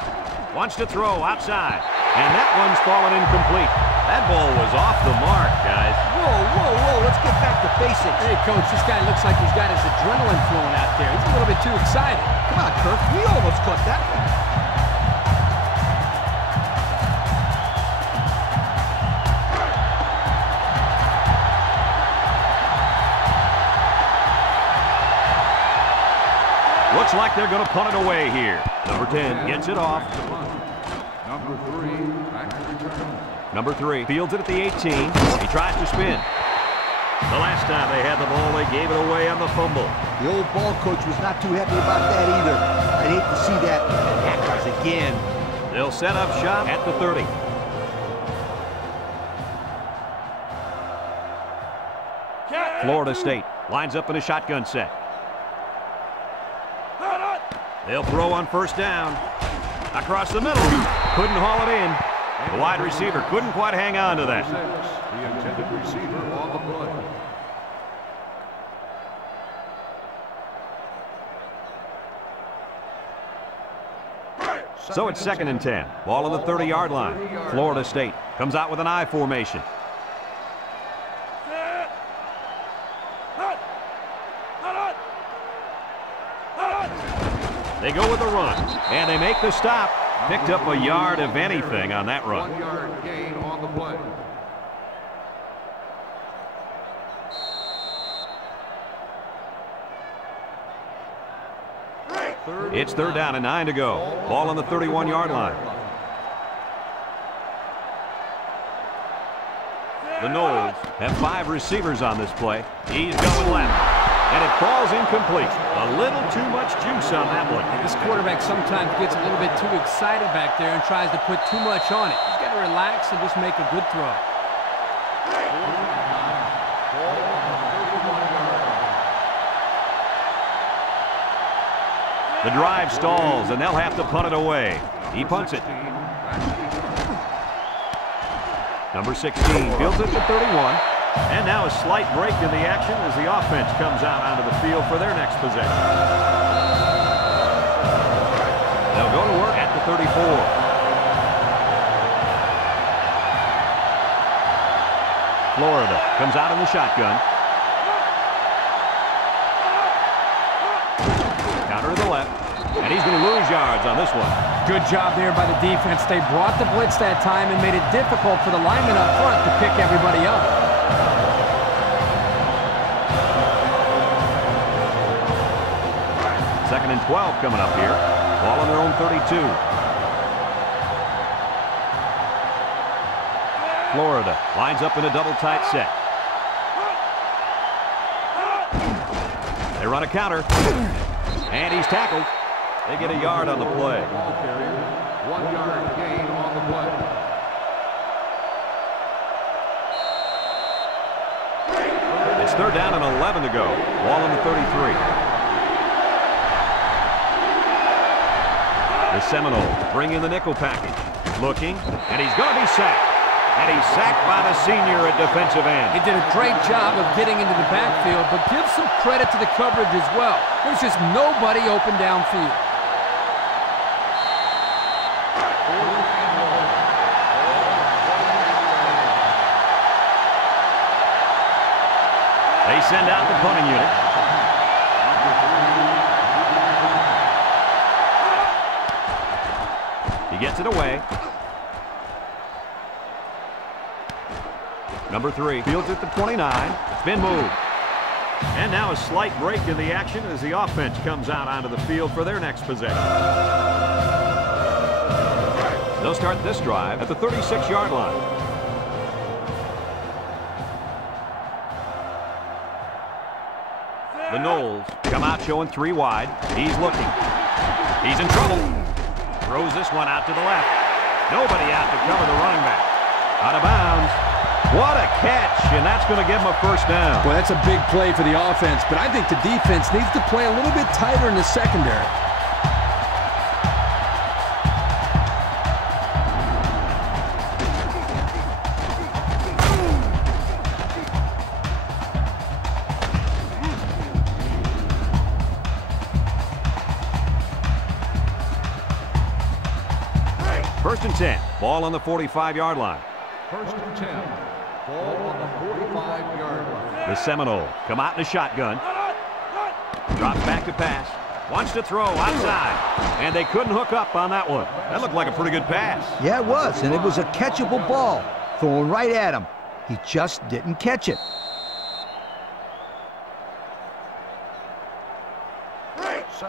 Wants to throw outside. And that one's fallen incomplete. That ball was off the mark, guys. Whoa. Let's get back to basics. Hey, Coach, this guy looks like he's got his adrenaline flowing out there. He's a little bit too excited. Come on, Kirk. We almost caught that one. Looks like they're going to punt it away here. Number 10 gets it off. Number 3, back to return. Number 3 fields it at the 18. He tries to spin. The last time they had the ball, they gave it away on the fumble. The old ball coach was not too happy about that either. I'd hate to see that happen again. They'll set up shop at the 30. Florida State lines up in a shotgun set. They'll throw on 1st down. Across the middle. Couldn't haul it in. The wide receiver couldn't quite hang on to that. The intended receiver on the play. So it's 2nd and 10. Ball on the 30-yard line. Florida State comes out with an I formation. They go with a run, and they make the stop. Picked up a yard of anything on that run. 1 yard gain on the play. It's 3rd down and 9 to go. Ball on the 31-yard line. The Noles have 5 receivers on this play. He's going left, and it falls incomplete. A little too much juice on that one. This quarterback sometimes gets a little bit too excited back there and tries to put too much on it. He's got to relax and just make a good throw. The drive stalls, and they'll have to punt it away. He punts it. Number 16 fields it to 31. And now a slight break in the action as the offense comes out onto the field for their next possession. They'll go to work at the 34. Florida comes out in the shotgun. Counter to the left, and he's going to lose yards on this one. Good job there by the defense. They brought the blitz that time and made it difficult for the linemen up front to pick everybody up. Second and 12 coming up here. Ball on their own 32. Florida lines up in a double tight set. They run a counter, and he's tackled. They get a yard on the play. 1 yard gain on the play. It's 3rd down and 11 to go. Ball on the 33. The Seminoles bring in the nickel package. Looking, and he's going to be sacked. And he's sacked by the senior at defensive end. He did a great job of getting into the backfield, but give some credit to the coverage as well. There's just nobody open downfield. They send out the punting unit. He gets it away. Number 3 fields at the 29. It's been moved. And now a slight break in the action as the offense comes out onto the field for their next possession. They'll start this drive at the 36-yard line. The Noles come out showing 3 wide. He's looking. He's in trouble. Throws this one out to the left. Nobody out to cover the running back. Out of bounds. What a catch, and that's going to give him a first down. Well, that's a big play for the offense, but I think the defense needs to play a little bit tighter in the secondary. First and 10. Ball on the 45-yard line. First and 10. Ball on the 45-yard line. The Seminoles come out in a shotgun. Drops back to pass. Wants to throw outside. And they couldn't hook up on that one. That looked like a pretty good pass. Yeah, it was, and it was a catchable ball. Thrown right at him. He just didn't catch it.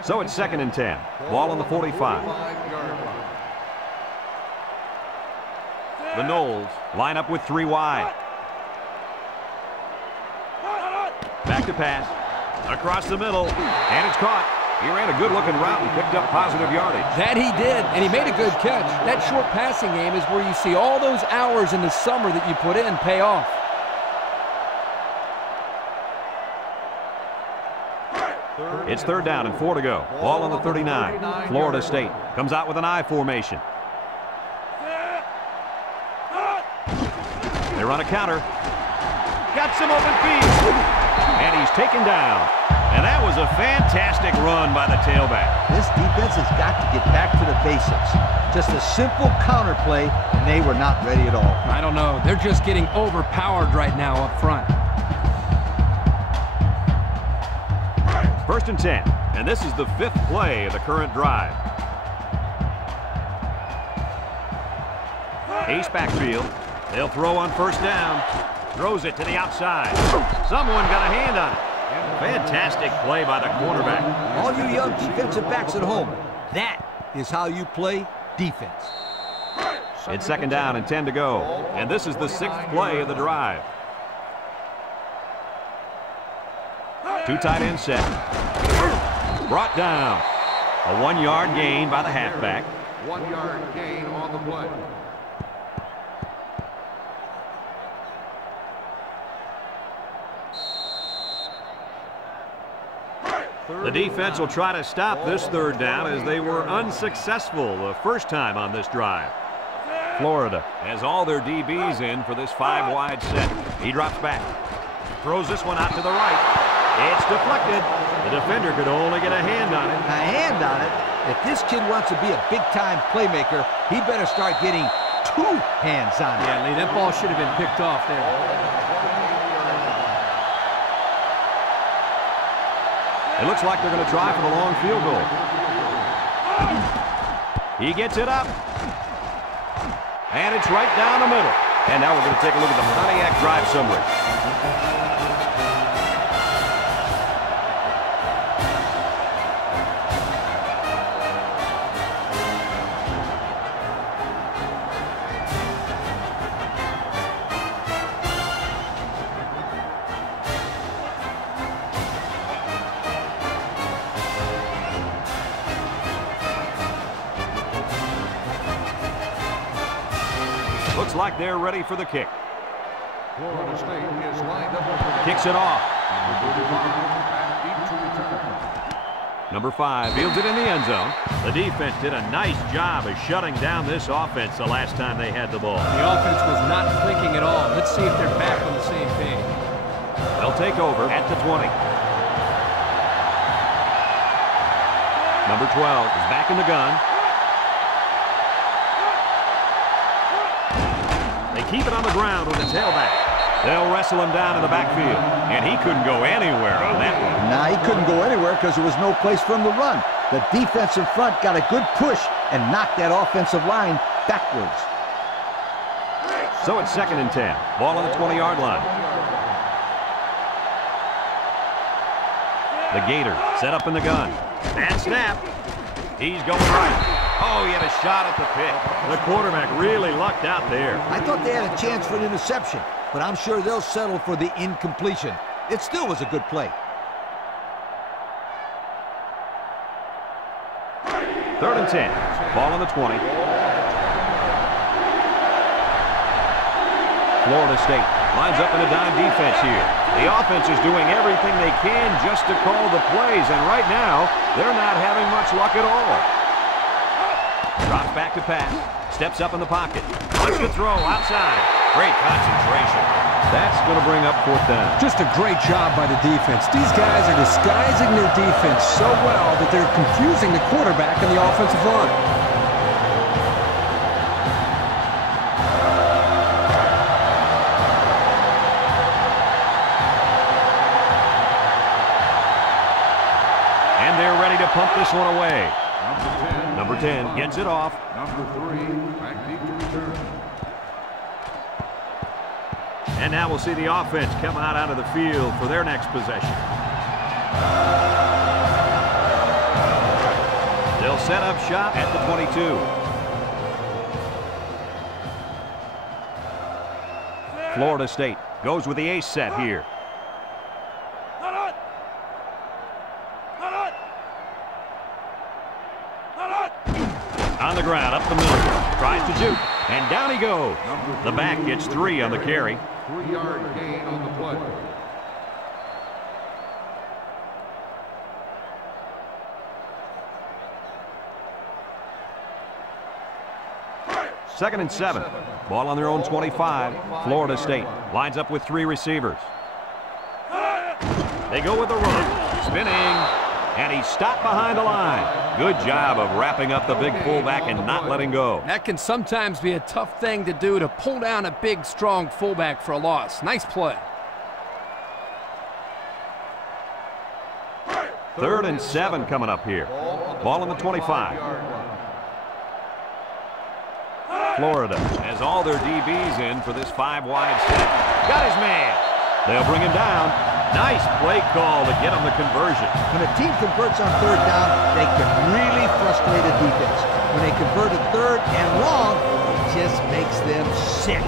So it's 2nd and 10. Ball on the 45. The Noles line up with 3 wide. Back to pass. Across the middle. And it's caught. He ran a good-looking route and picked up positive yardage. That he did, and he made a good catch. That short passing game is where you see all those hours in the summer that you put in pay off. It's 3rd down and 4 to go. Ball on the 39. Florida State comes out with an I formation. They run a counter. Got some open field. And he's taken down. And that was a fantastic run by the tailback. This defense has got to get back to the basics. Just a simple counter play, and they were not ready at all. I don't know. They're just getting overpowered right now up front. 1st and 10, and this is the 5th play of the current drive. Ace backfield. They'll throw on 1st down. Throws it to the outside. Someone got a hand on it. Fantastic play by the quarterback. All you young defensive backs at home, that is how you play defense. It's 2nd down and 10 to go. And this is the 6th play of the drive. 2 tight end set. Brought down. A 1-yard gain by the halfback. 1-yard gain on the play. The defense will try to stop this 3rd down as they were unsuccessful the first time on this drive. Florida has all their DBs in for this 5-wide set. He drops back. Throws this one out to the right. It's deflected. The defender could only get a hand on it. A hand on it? If this kid wants to be a big-time playmaker, he better start getting 2 hands on it. Yeah, Lee, that ball should have been picked off there. It looks like they're going to try for the long field goal. He gets it up. And it's right down the middle. And now we're going to take a look at the Pontiac drive summary. Looks like they're ready for the kick. Florida State is lined up. Kicks it off. Number 5 fields it in the end zone. The defense did a nice job of shutting down this offense the last time they had the ball. The offense was not clicking at all. Let's see if they're back on the same page. They'll take over at the 20. Number 12 is back in the gun. They keep it on the ground with the tailback. They'll wrestle him down in the backfield, and he couldn't go anywhere on that one. Nah, he couldn't go anywhere because there was no place for him to run. The defense in front got a good push and knocked that offensive line backwards. So it's 2nd and 10. Ball on the 20-yard line. The Gator set up in the gun. And snap. He's going right. Oh, he had a shot at the pick. The quarterback really lucked out there. I thought they had a chance for an interception, but I'm sure they'll settle for the incompletion. It still was a good play. 3rd and 10. Ball on the 20. Florida State lines up in a dime defense here. The offense is doing everything they can just to call the plays, and right now, they're not having much luck at all. Drops back to pass. Steps up in the pocket. Wants to throw outside. Great concentration. That's going to bring up 4th down. Just a great job by the defense. These guys are disguising their defense so well that they're confusing the quarterback and the offensive line. And they're ready to pump this one away. Number 10 gets it off. Number 3 back deep to return. And now we'll see the offense come out of the field for their next possession. They'll set up shop at the 22. Florida State goes with the ace set here. On the ground, up the middle, tries to juke, and down he goes. The back gets 3 on the carry. 3-yard gain on the play. Second and 7. Ball on their own 25. Florida State lines up with 3 receivers. They go with the run. Spinning. And he's stopped behind the line. Good job of wrapping up the big fullback and not letting go. That can sometimes be a tough thing to do, to pull down a big, strong fullback for a loss. Nice play. 3rd and 7 coming up here. Ball on the 25. Florida has all their DBs in for this 5-wide set. Got his man. They'll bring him down. Nice play call to get him the conversion. When a team converts on 3rd down, they can really frustrate a defense. When they convert a 3rd and long, it just makes them sick.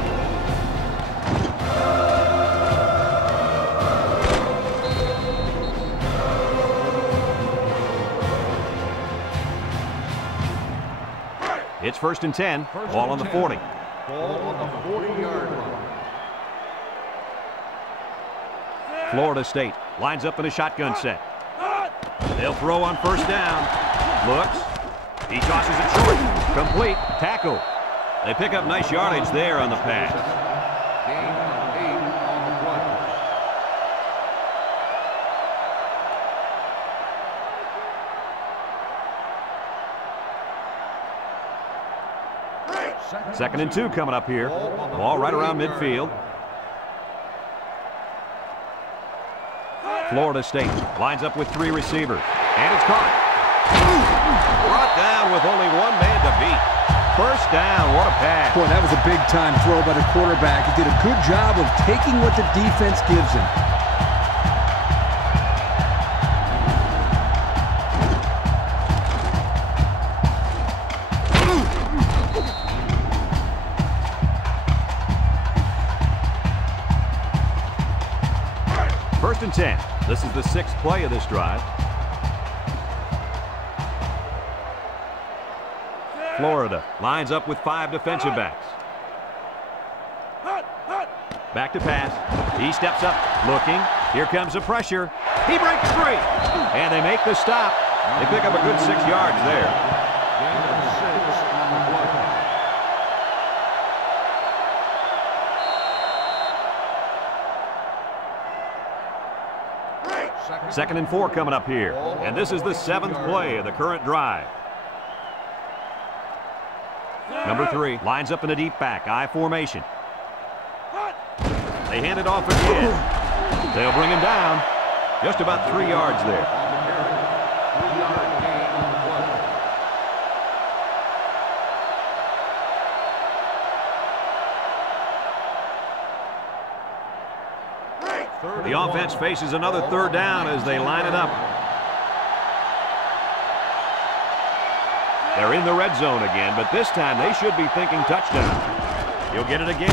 It's 1st and 10. Ball on the 40. Ball on the 40-yard line. Florida State lines up in a shotgun set. They'll throw on 1st down. Looks. He tosses it short. Complete. Tackle. They pick up nice yardage there on the pass. Gain of 8 on the play. 2nd and 2 coming up here. Ball right around midfield. Florida State lines up with 3 receivers. And it's caught. Brought down with only one man to beat. 1st down. What a pass. Boy, that was a big-time throw by the quarterback. He did a good job of taking what the defense gives him. First and 10. This is the 6th play of this drive. Florida lines up with 5 defensive backs. Back to pass. He steps up, looking. Here comes the pressure. He breaks free. And they make the stop. They pick up a good 6 yards there. Gain of 6 on the play. 2nd and 4 coming up here. And this is the 7th play of the current drive. Number 3 lines up in a deep back, I formation. They hand it off again. They'll bring him down. Just about 3 yards there. 3-yard gain on the play. The offense faces another 3rd down as they line it up. They're in the red zone again, but this time they should be thinking touchdown. He'll get it again,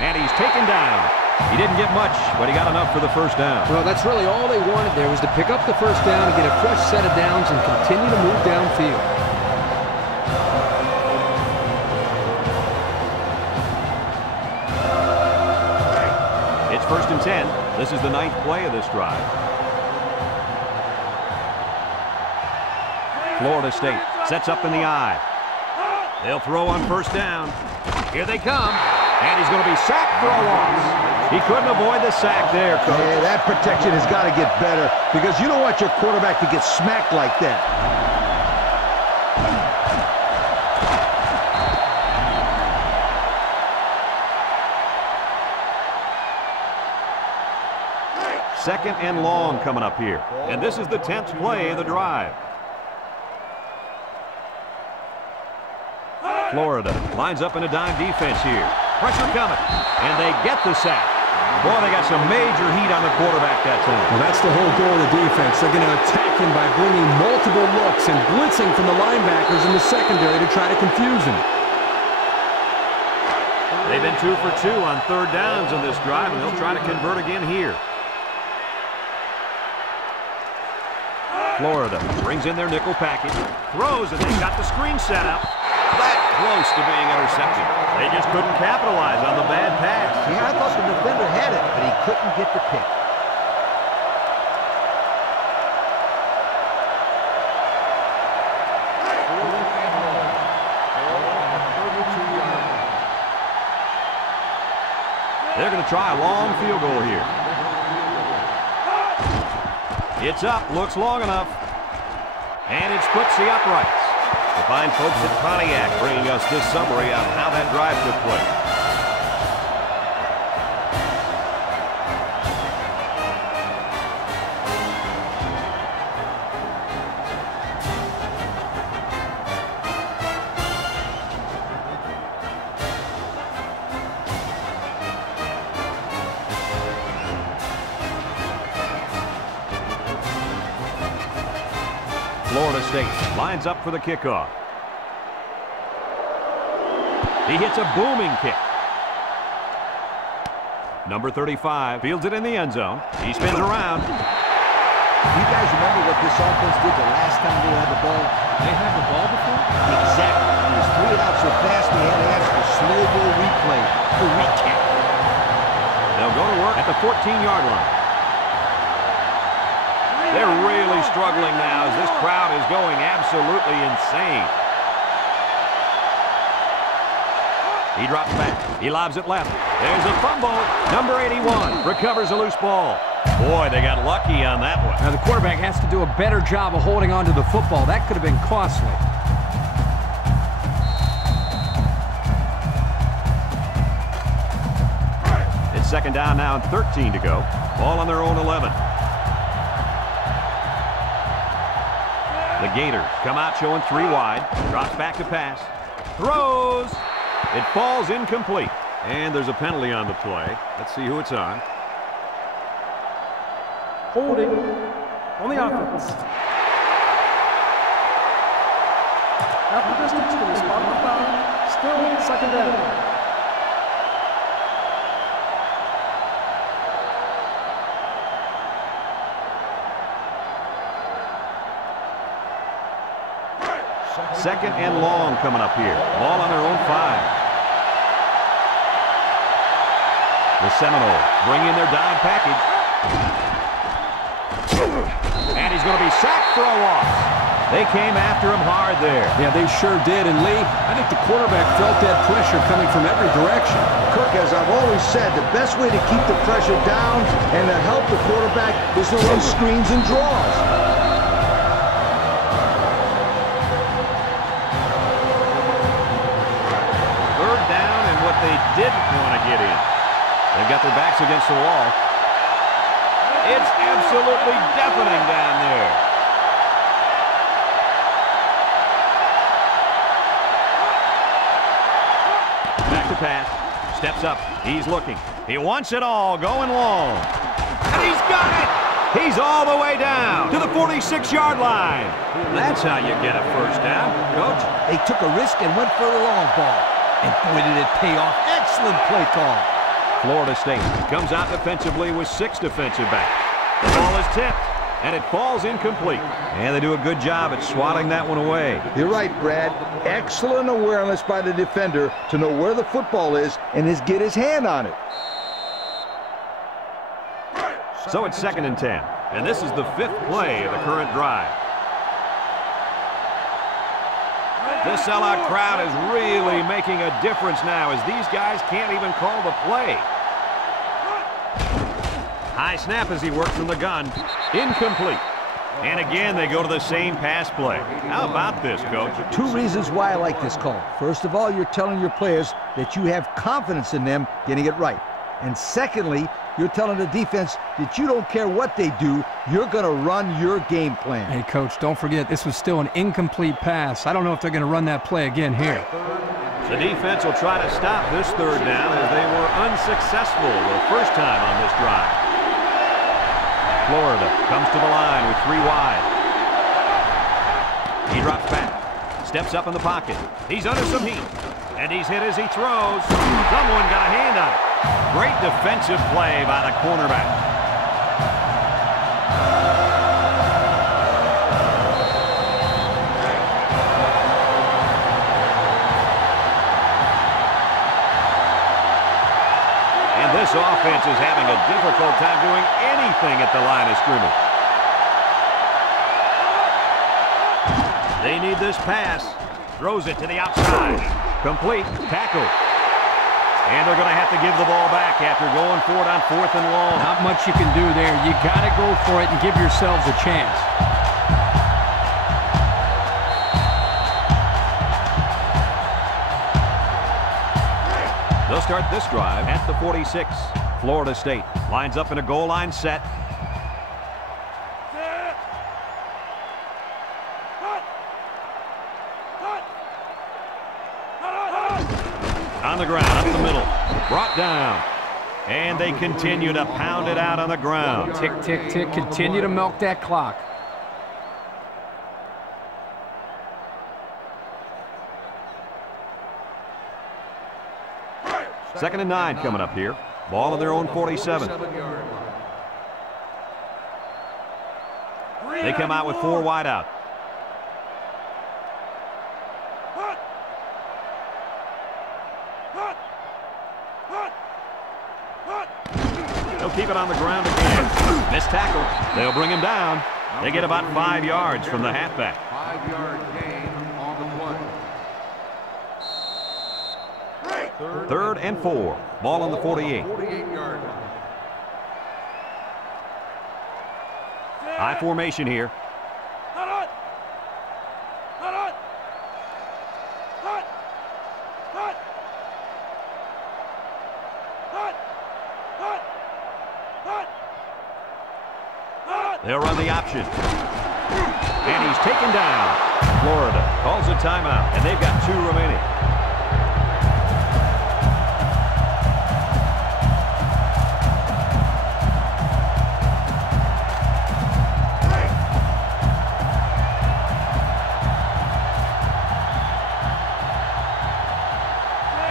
and he's taken down. He didn't get much, but he got enough for the 1st down. Well, that's really all they wanted there, was to pick up the 1st down and get a fresh set of downs and continue to move downfield. It's 1st and 10. This is the 9th play of this drive. Florida State sets up in the I. They'll throw on 1st down. Here they come. And he's going to be sacked for a loss. He couldn't avoid the sack there, Coach. Yeah, that protection has got to get better because you don't want your quarterback to get smacked like that. Second and long coming up here. And this is the 10th play of the drive. Florida lines up in a dime defense here. Pressure coming. And they get the sack. Boy, they got some major heat on the quarterback that time. Well, that's the whole goal of the defense. They're going to attack him by bringing multiple looks and blitzing from the linebackers in the secondary to try to confuse him. They've been 2 for 2 on 3rd downs in this drive, and they'll try to convert again here. Florida brings in their nickel package, throws, and they've got the screen set up. That close to being intercepted. They just couldn't capitalize on the bad pass. Yeah, I thought the defender had it, but he couldn't get the pick. They're going to try a long field goal here. It's up, looks long enough. And it splits the uprights. The fine folks at Pontiac bringing us this summary on how that drive took place. Florida State lines up for the kickoff. He hits a booming kick. Number 35 fields it in the end zone. He spins around. You guys remember what this offense did the last time they had the ball? They had the ball before? Exactly. It was 3 out so fast they had to ask for slow-mo replay for recap. They'll go to work at the 14-yard line. They're really struggling now as this crowd is going absolutely insane. He drops back. He lobs it left. There's a fumble. Number 81 recovers a loose ball. Boy, they got lucky on that one. Now the quarterback has to do a better job of holding on to the football. That could have been costly. It's second down now and 13 to go. Ball on their own 11. The Gators come out showing 3 wide. Drops back to pass. Throws. It falls incomplete. And there's a penalty on the play. Let's see who it's on. Holding on the offense. After distance to the spot of the foul, still second down. Second and long coming up here. Ball on their own 5. The Seminoles bring in their dime package. And he's going to be sacked for a loss. They came after him hard there. Yeah, they sure did. And Lee, I think the quarterback felt that pressure coming from every direction. Kirk, as I've always said, the best way to keep the pressure down and to help the quarterback is to run screens and draws. They didn't want to get in. They've got their backs against the wall. It's absolutely deafening down there. Back to pass. Steps up. He's looking. He wants it all, going long. And he's got it! He's all the way down to the 46-yard line. That's how you get a first down, Coach. They took a risk and went for the long ball. And boy, did it pay off. Excellent play call. Florida State comes out defensively with 6 defensive backs. The ball is tipped, and it falls incomplete. And they do a good job at swatting that one away. You're right, Brad. Excellent awareness by the defender to know where the football is and get his hand on it. So it's second and 10. And this is the 5th play of the current drive. This sellout crowd is really making a difference now as these guys can't even call the play. High snap as he works from the gun. Incomplete. And again, they go to the same pass play. How about this, Coach? 2 reasons why I like this call. First of all, you're telling your players that you have confidence in them getting it right. And secondly, you're telling the defense that you don't care what they do, you're going to run your game plan. Hey, Coach, don't forget, this was still an incomplete pass. I don't know if they're going to run that play again here. The defense will try to stop this third down as they were unsuccessful the first time on this drive. Florida comes to the line with 3 wide. He drops back, steps up in the pocket. He's under some heat, and he's hit as he throws. Someone got a hand on it. Great defensive play by the cornerback. And this offense is having a difficult time doing anything at the line of scrimmage. They need this pass. Throws it to the outside. Complete. Tackle. And they're going to have to give the ball back after going for it on 4th and long. Not much you can do there. You got to go for it and give yourselves a chance. They'll start this drive at the 46. Florida State lines up in a goal line set. On the ground, up the middle, brought down. And they continue to pound it out on the ground. Tick, tick, tick. Continue to milk that clock. Second and 9 coming up here. Ball on their own 47. They come out with 4 wide out. They'll keep it on the ground again. Missed tackle. They'll bring him down. They get about 5 yards from the halfback. 5-yard gain on the play. 3rd and 4. Ball on the 48. 48-yard line. High formation here. They'll run the option. And he's taken down. Florida calls a timeout, and they've got 2 remaining.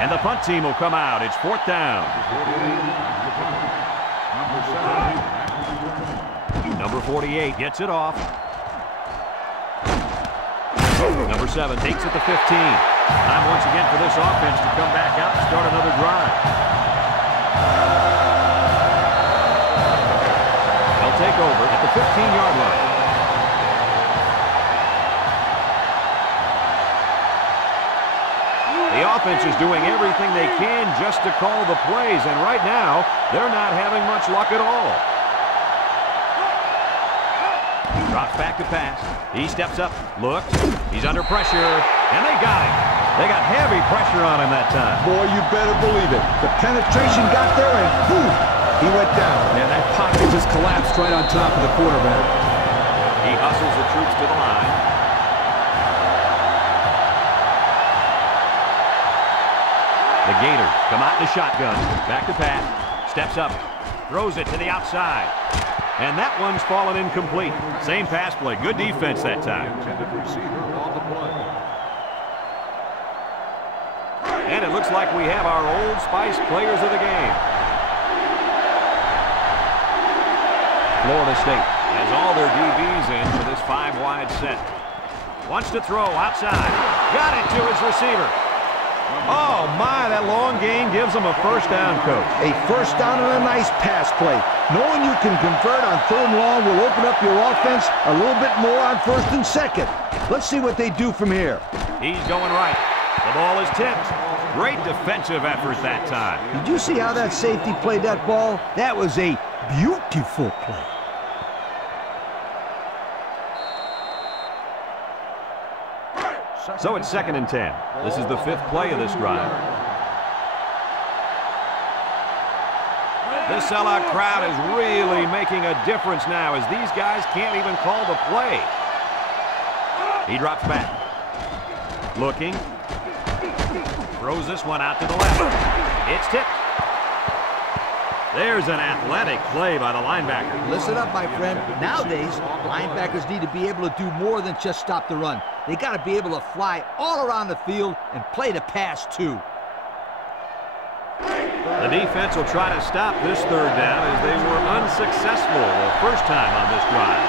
And the punt team will come out. It's 4th down. Number 48 gets it off. Number 7 takes it to 15. Time once again for this offense to come back out and start another drive. They'll take over at the 15-yard line. The offense is doing everything they can just to call the plays, and right now, they're not having much luck at all. Drops back to pass. He steps up, looks, he's under pressure, and they got him. They got heavy pressure on him that time. Boy, you better believe it. The penetration got there, and boom, he went down. Yeah, that pocket just collapsed right on top of the quarterback. He hustles the troops to the line. The Gators come out in the shotgun. Back to pass. Steps up. Throws it to the outside. And that one's fallen incomplete. Same pass play. Good defense that time. Intended receiver on the play. And it looks like we have our Old Spice players of the game. Florida State has all their DBs in for this 5-wide set. Wants to throw outside. Got it to his receiver. Oh, my, that long gain gives them a 1st down, Coach. A 1st down and a nice pass play. Knowing you can convert on 3rd and long will open up your offense a little bit more on 1st and 2nd. Let's see what they do from here. He's going right. The ball is tipped. Great defensive effort that time. Did you see how that safety played that ball? That was a beautiful play. So it's 2nd and 10. This is the 5th play of this drive. This sellout crowd is really making a difference now as these guys can't even call the play. He drops back. Looking. Throws this one out to the left. It's tipped. There's an athletic play by the linebacker. Listen up, my friend. Nowadays, linebackers need to be able to do more than just stop the run. They got to be able to fly all around the field and play the pass, too. The defense will try to stop this 3rd down as they were unsuccessful the first time on this drive.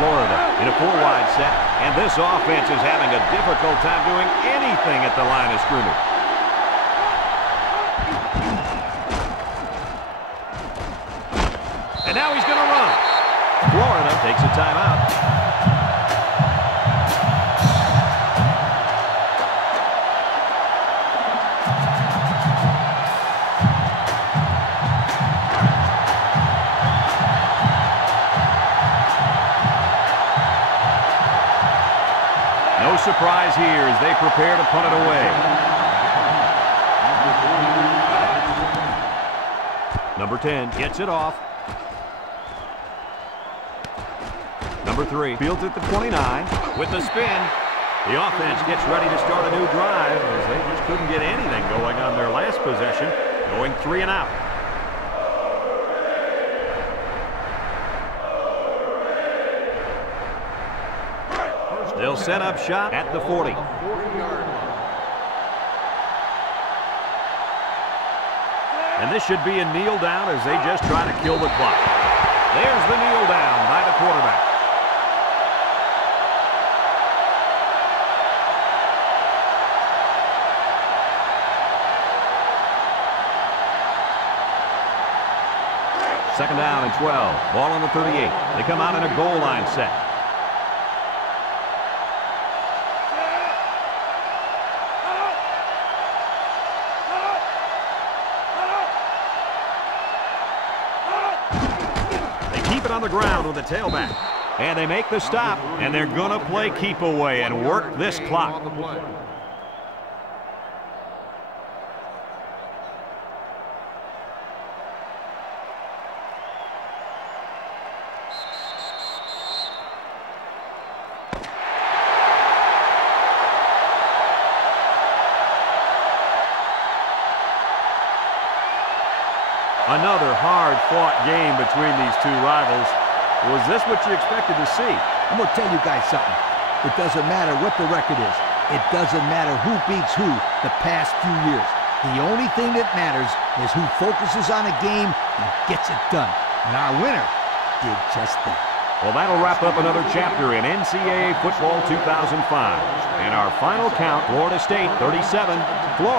Florida in a 4-wide set, and this offense is having a difficult time doing anything at the line of scrimmage. And now he's going to run. Florida takes a timeout. surprise here as they prepare to punt it away. Number 10 gets it off. Number 3 fields at the 29 with the spin. The offense gets ready to start a new drive as they just couldn't get anything going on their last possession, going 3 and out. They'll set up shop at the 40. And this should be a kneel down as they just try to kill the clock. There's the kneel down by the quarterback. Second down and 12. Ball on the 38. They come out in a goal line set. They keep it on the ground with the tailback. And they make the stop, and they're going to play keep away and work this clock. Another hard-fought game between these two rivals. Was this what you expected to see? I'm going to tell you guys something. It doesn't matter what the record is. It doesn't matter who beats who the past few years. The only thing that matters is who focuses on a game and gets it done. And our winner did just that. Well, that'll wrap up another chapter in NCAA Football 2005. And our final count, Florida State 37, Florida